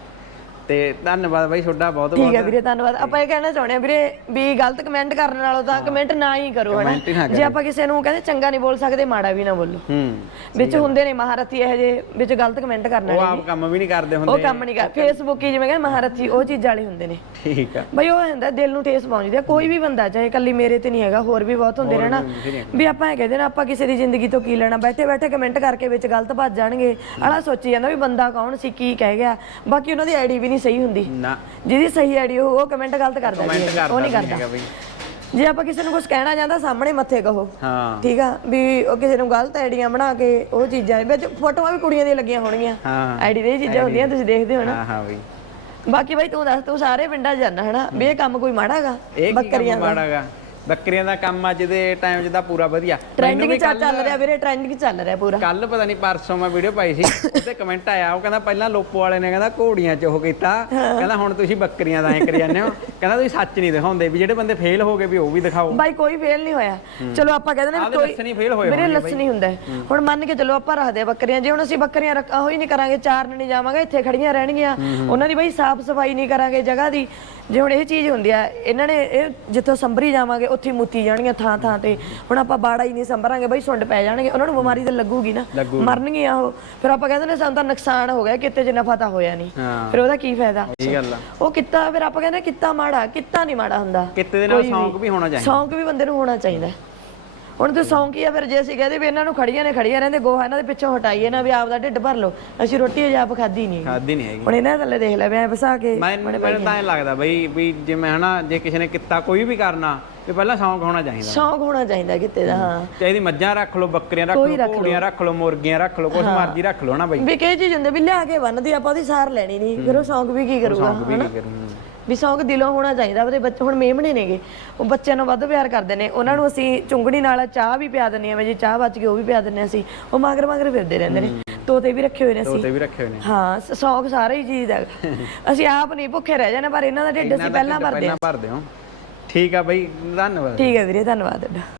ਤੇ ਧੰਨਵਾਦ ਬਾਈ ਤੁਹਾਡਾ ਬਹੁਤ ਠੀਕ ਬਹੁਤ। ਹੈ ਵੀਰੇ ਧੰਨਵਾਦ। ਆਪਾਂ ਇਹ ਕਹਿਣਾ ਚਾਹੁੰਦੇ ਆ ਵੀਰੇ ਵੀ ਗਲਤ ਕਮੈਂਟ ਕਰਨ ਨਾਲੋਂ ਤਾਂ ਕਮੈਂਟ ਨਾ ਹੀ ਕਰੋ ਹਨਾ? ਜੇ ਆਪਾਂ ਕਿਸੇ ਨੂੰ ਕਹਿੰਦੇ ਚੰਗਾ ਨਹੀਂ ਬੋਲ ਸਕਦੇ ਮਾੜਾ ਵੀ ਨਾ ਬੋਲੋ। ਹੂੰ ਵਿੱਚ ਹੁੰਦੇ ਨੇ ਮਹਾਰਥੀ ਇਹ ਜੇ ਵਿੱਚ ਗਲਤ ਕਮੈਂਟ ਕਰਨ ਉਹ ਵਾਲੇ ਆਪ ਕੰਮ ਵੀ ਨਹੀਂ ਕਰਦੇ ਉਹ ਹੁੰਦੇ ਕੰਮ ਨਹੀਂ ਕਰ ਫੇਸਬੁੱਕ ਹੀ ਜਿਵੇਂ ਕਹਿੰਦੇ ਮਹਾਰਥੀ ਉਹ ਚੀਜ਼ਾਂ ਵਾਲੇ ਹੁੰਦੇ ਨੇ। ਠੀਕ ਆ। ਬਈ ਉਹ ਹੁੰਦਾ ਦਿਲ ਨੂੰ ਠੇਸ ਪਹੁੰਚਦੀ ਆ। ਕੋਈ ਵੀ ਬੰਦਾ ਚਾਹੇ ਕੱਲੀ ਮੇਰੇ ਤੇ ਨਹੀਂ ਹੈਗਾ ਹੋਰ ਵੀ ਬਹੁਤ ਹੁੰਦੇ ਨੇ ਨਾ। ਵੀ ਆਪਾਂ ਇਹ ਕਹਿੰਦੇ ਨਾ ਆਪਾਂ ਕਿਸੇ ਦੀ ਜ਼ਿੰਦਗੀ ਤੋਂ ਕੀ ਲੈਣਾ? ਬੈਠੇ ਬੈਠੇ ਕਮੈਂਟ ਕਰਕੇ ਵਿੱਚ ਗਲਤ ਭੱਜ ਜਾਣਗੇ। ਆਲਾ ਸੋਚੀ ਜਾਂਦਾ ਵੀ ਬੰਦਾ ਕੌਣ ਸੀ ਕੀ ਕਹਿ ਗਿਆ? ਬਾਕੀ ਉਹਨਾਂ ਦੀ ਆਈਡੀ ਵੀ ਨਹੀਂ ਸਹੀ ਹੁੰਦੀ। ਨਾ। ਜਿਹਦੀ ਸਹੀ ਆਈਡੀ ਉਹ ਉਹ ਕਮੈਂਟ ਗਲਤ ਕਮੈਂਟ ਕਰਦਾ ਉਹ ਨਹੀਂ ਕਰਦਾ। ਜੇ ਆਪਾਂ ਕਿਸੇ ਨੂੰ ਕੁਝ ਕਹਿਣਾ ਚਾਹੁੰਦਾ ਸਾਹਮਣੇ ਮੱਥੇ ਕਹੋ। ਹਾਂ। ਠੀਕ ਆ? ਵੀ ਉਹ ਕਿਸੇ ਨੂੰ ਗਲਤ ਆਈਡੀਆਂ ਬਣਾ ਕੇ ਉਹ ਚੀਜ਼ਾਂ ਵਿੱਚ ਫੋਟੋਆਂ ਵੀ ਕੁੜੀਆਂ ਦੀਆਂ ਲੱਗੀਆਂ ਹੋਣਗੀਆਂ। ਆਈਡੀ ਦੇ ਚੀਜ਼ਾਂ ਹੁੰਦੀਆਂ ਤੁਸੀਂ ਦੇਖਦੇ ਹੋ ਨਾ। ਹਾਂ ਹਾਂ ਬਈ ਬਾਕੀ ਬਾਈ ਤੂੰ ਦੱਸ ਤੂੰ ਸਾਰੇ ਪਿੰਡਾਂ ਜਾਂਦਾ ਹਨਾ? ਵੀ ਇਹ ਕੰਮ ਕੋਈ ਮਾੜਾ ਹੈਗਾ? ਇਹ ਕੀ ਕੰਮ ਮਾੜਾਗਾ ਬੱਕਰੀਆਂ ਦਾ ਕੰਮ ਅੱਜ ਦੇ ਟਾਈਮ 'ਚ ਤਾਂ ਪੂਰਾ ਵਧੀਆ। ਟ੍ਰੈਂਡਿੰਗ ਚੱਲ ਚੱਲ ਰਿਹਾ ਵੀਰੇ? ਟ੍ਰੈਂਡਿੰਗ ਚੱਲ ਰਿਹਾ ਪੂਰਾ? ਕੱਲ ਪਤਾ ਨਹੀਂ ਪਰਸੋਂ ਮੈਂ ਵੀਡੀਓ ਪਾਈ ਸੀ ਉੱਤੇ ਕਮੈਂਟ ਆਇਆ ਉਹ ਕਹਿੰਦਾ ਪਹਿਲਾਂ ਲੋਪੋ ਵਾਲੇ ਨੇ ਕਹਿੰਦਾ ਘੋੜੀਆਂ 'ਚ ਉਹ ਕੀਤਾ। ਕਹਿੰਦਾ ਹੁਣ ਤੁਸੀਂ ਬੱਕਰੀਆਂ ਦਾ ਐ ਕਰੀ ਜਾਂਦੇ ਹੋ। ਕਹਿੰਦਾ ਤੁਸੀਂ ਸੱਚ ਨਹੀਂ ਦਿਖਾਉਂਦੇ ਵੀ ਜਿਹੜੇ ਬੰਦੇ ਫੇਲ ਹੋ ਗਏ ਵੀ ਉਹ ਵੀ ਦਿਖਾਓ। ਬਾਈ ਕੋਈ ਫੇਲ ਨਹੀਂ ਹੋਇਆ। ਚਲੋ ਆਪਾਂ ਕਹਿੰਦੇ ਨੇ ਕੋਈ ਲੱਛਣ ਹੀ fail ਹੋਏ ਵੀਰੇ ਹੀ। ਹੁੰਦਾ। ਹੁਣ ਮੰਨ ਕੇ ਚਲੋ ਆਪਾਂ ਰੱਖਦੇ ਆ ਬੱਕਰੀਆਂ। ਜੇ ਹੁਣ ਅਸੀਂ ਬੱਕਰੀਆਂ ਰੱਖਾ ਹੋਈ ਨਹੀਂ ਕਰਾਂਗੇ ਚਾਰਨ ਨਹੀਂ ਜਾਵਾਂਗੇ ਇੱਥੇ ਖੜੀਆਂ ਰਹਿਣਗੀਆਂ। ਉਹਨਾਂ ਦੀ ਬਾਈ ਸਾਫ਼ ਸਫ਼ਾਈ ਨਹੀਂ ਕਰਾਂਗੇ ਜਗ੍ਹਾ ਦੀ। ਜੇ ਹੁਣ ਇਹ ਚੀਜ਼ ਹੁੰਦੀ ਆ ਇਹਨਾਂ ਨੇ ਇਹ ਜਿੱਥੋਂ ਸੰਭਰੀ ਜਾਵਾਂਗੇ ਉੱਥੇ ਮੁੱਤੀ ਜਾਣਗੀਆਂ ਥਾਂ ਥਾਂ ਤੇ। ਹੁਣ ਆਪਾਂ ਬਾੜਾ ਹੀ ਨਹੀਂ ਸੰਭਰਾਂਗੇ ਬਾਈ ਸੁੰਡ ਪੈ ਜਾਣਗੇ। ਉਹਨਾਂ ਨੂੰ ਬਿਮਾਰੀ ਤਾਂ ਲੱਗੂਗੀ ਨਾ। ਲੱਗੂਗੀ। ਮਰਨਗੀਆਂ ਉਹ। ਫਿਰ ਆਪਾਂ ਕਹਿੰਦੇ ਨੇ ਸਾਨੂੰ ਤਾਂ ਨੁਕਸਾਨ ਹੋ ਗਿਆ ਕਿਤੇ ਚ ਨਫਾ ਤਾਂ ਹੋਇਆ ਨਹੀਂ। ਫਿਰ ਉਹਦਾ ਕੀ ਫਾਇਦਾ? ਇਹ ਗੱਲ ਆ। ਉਹ ਕਿੱਤਾ ਫਿਰ ਆਪਾਂ ਕਹਿੰਦੇ ਕਿੱਤਾ ਮਾੜਾ ਕਿੱਤਾ ਨਹੀਂ ਮਾੜਾ ਹੁੰਦਾ। ਕਿਤੇ ਦੇ ਨਾਲ ਸ਼ੌਂਕ ਵੀ ਹੋਣਾ ਚਾਹੀਦਾ। ਸ਼ੌਂਕ ਵੀ ਬੰਦੇ ਨੂੰ ਹੋਣਾ ਚਾਹੀਦਾ। ਹੁਣ ਤੇ ਸ਼ੌਂਕ ਹੀ ਆ ਫਿਰ ਜੇ ਅਸੀਂ ਕਹਦੇ ਵੀ ਇਹਨਾਂ ਨੂੰ ਖੜੀਆਂ ਨੇ ਖੜੀਆਂ ਰਹਿੰਦੇ ਗੋਹਾ ਇਹਨਾਂ ਦੇ ਪਿੱਛੋਂ ਹਟਾਈਏ ਨਾ ਵੀ ਆਪਦਾ ਢਿੱਡ ਭਰ ਲਓ। ਅਸੀਂ ਰੋਟੀ ਅਜੇ ਆਪ ਖਾਦੀ ਨਹੀਂ ਖਾਦੀ ਨਹੀਂ ਹੈਗੀ। ਹੁਣ ਇਹਨਾਂ ਥੱਲੇ ਦੇਖ ਲੈ ਮੈਂ ਵਸਾ ਕੇ ਮੈਂ ਮੈਨੂੰ ਤਾਂ ਐਂ ਲੱਗਦਾ ਬਈ ਵੀ ਜਿਵੇਂ ਹਨਾ ਜੇ ਕਿਸੇ ਨੇ ਕਿੱਤਾ ਕੋਈ ਵੀ ਕਰਨਾ ਤੇ ਪਹਿਲਾਂ ਸ਼ੌਂਕ ਹੋਣਾ ਚਾਹੀਦਾ। ਸ਼ੌਂਕ ਹੋਣਾ ਚਾਹੀਦਾ ਕਿਤੇ ਦਾ ਹਾਂ। ਚਾਹੀਦੀ ਮੱਝਾਂ ਰੱਖ ਲਓ ਬੱਕਰੀਆਂ ਰੱਖ ਲਓ ਘੋੜੀਆਂ ਰੱਖ ਲਓ ਮੁਰਗੀਆਂ ਰੱਖ ਲਓ ਕੁਛ ਮਰਜ਼ੀ ਰੱਖ ਲਓ ਨਾ ਬਈ? ਵੀ ਕਈ ਚੀਜ਼ ਹੁੰਦੇ ਵੀ ਲਿਆ ਕੇ ਬੰਨਦੀ ਆਪਾਂ ਉਹਦੀ ਸਾਰ ਲੈਣੀ ਨਹੀਂ ਫਿਰ ਉਹ ਸ਼ੌਂਕ ਵੀ ਕੀ ਕਰੂਗਾ ਸ਼ੌਂਕ ਵੀ ਕੀ ਕਰਨਾ ਵੀ ਸ਼ੌਂਕ ਦਿਲੋਂ ਹੋਣਾ ਚਾਹੀਦਾ ਉਹਦੇ ਬੱਚੇ ਹੁਣ ਮੇਮਣੇ ਨੇਗੇ ਉਹ ਬੱਚਿਆਂ ਨੂੰ ਵੱਧ ਪਿਆਰ ਕਰਦੇ ਨੇ ਉਹਨਾਂ ਨੂੰ ਅਸੀਂ ਚੁੰਗਣੀ ਨਾਲ ਚਾਹ ਵੀ ਪਿਆ ਦਿੰਦੇ ਆ ਜੇ ਚਾਹ ਬਚ ਗਈ ਉਹ ਵੀ ਪਿਆ ਦਿੰਦੇ ਹਾਂ ਅਸੀਂ ਉਹ ਮਗਰ ਮਗਰ ਫਿਰਦੇ ਰਹਿੰਦੇ ਨੇ ਤੋਤੇ ਵੀ ਰੱਖੇ ਹੋਏ ਨੇ ਅਸੀਂ। ਤੋਤੇ ਵੀ ਰੱਖੇ ਹੋਏ ਨੇ। ਹਾਂ ਸ- ਸ਼ੌਂਕ ਸਾਰਾ ਹੀ ਚੀਜ਼ ਦਾ। ਹੈਗਾ। ਅਸੀਂ ਆਪ ਨਹੀਂ ਭੁੱਖੇ ਰਹਿ ਜਾਣਾ ਪਰ ਇਹਨਾਂ ਦਾ ਢਿੱਡ ਅਸੀਂ ਪਹਿਲਾਂ ਭਰਦੇ ਪਹਿਲਾਂ ਭਰਦੇ ਹੋ। ਠੀਕ ਆ ਬਈ ਧੰਨਵਾਦ। ਠੀਕ ਹੈ ਵੀਰੇ ਧੰਨਵਾਦ ਤੁਹਾਡਾ।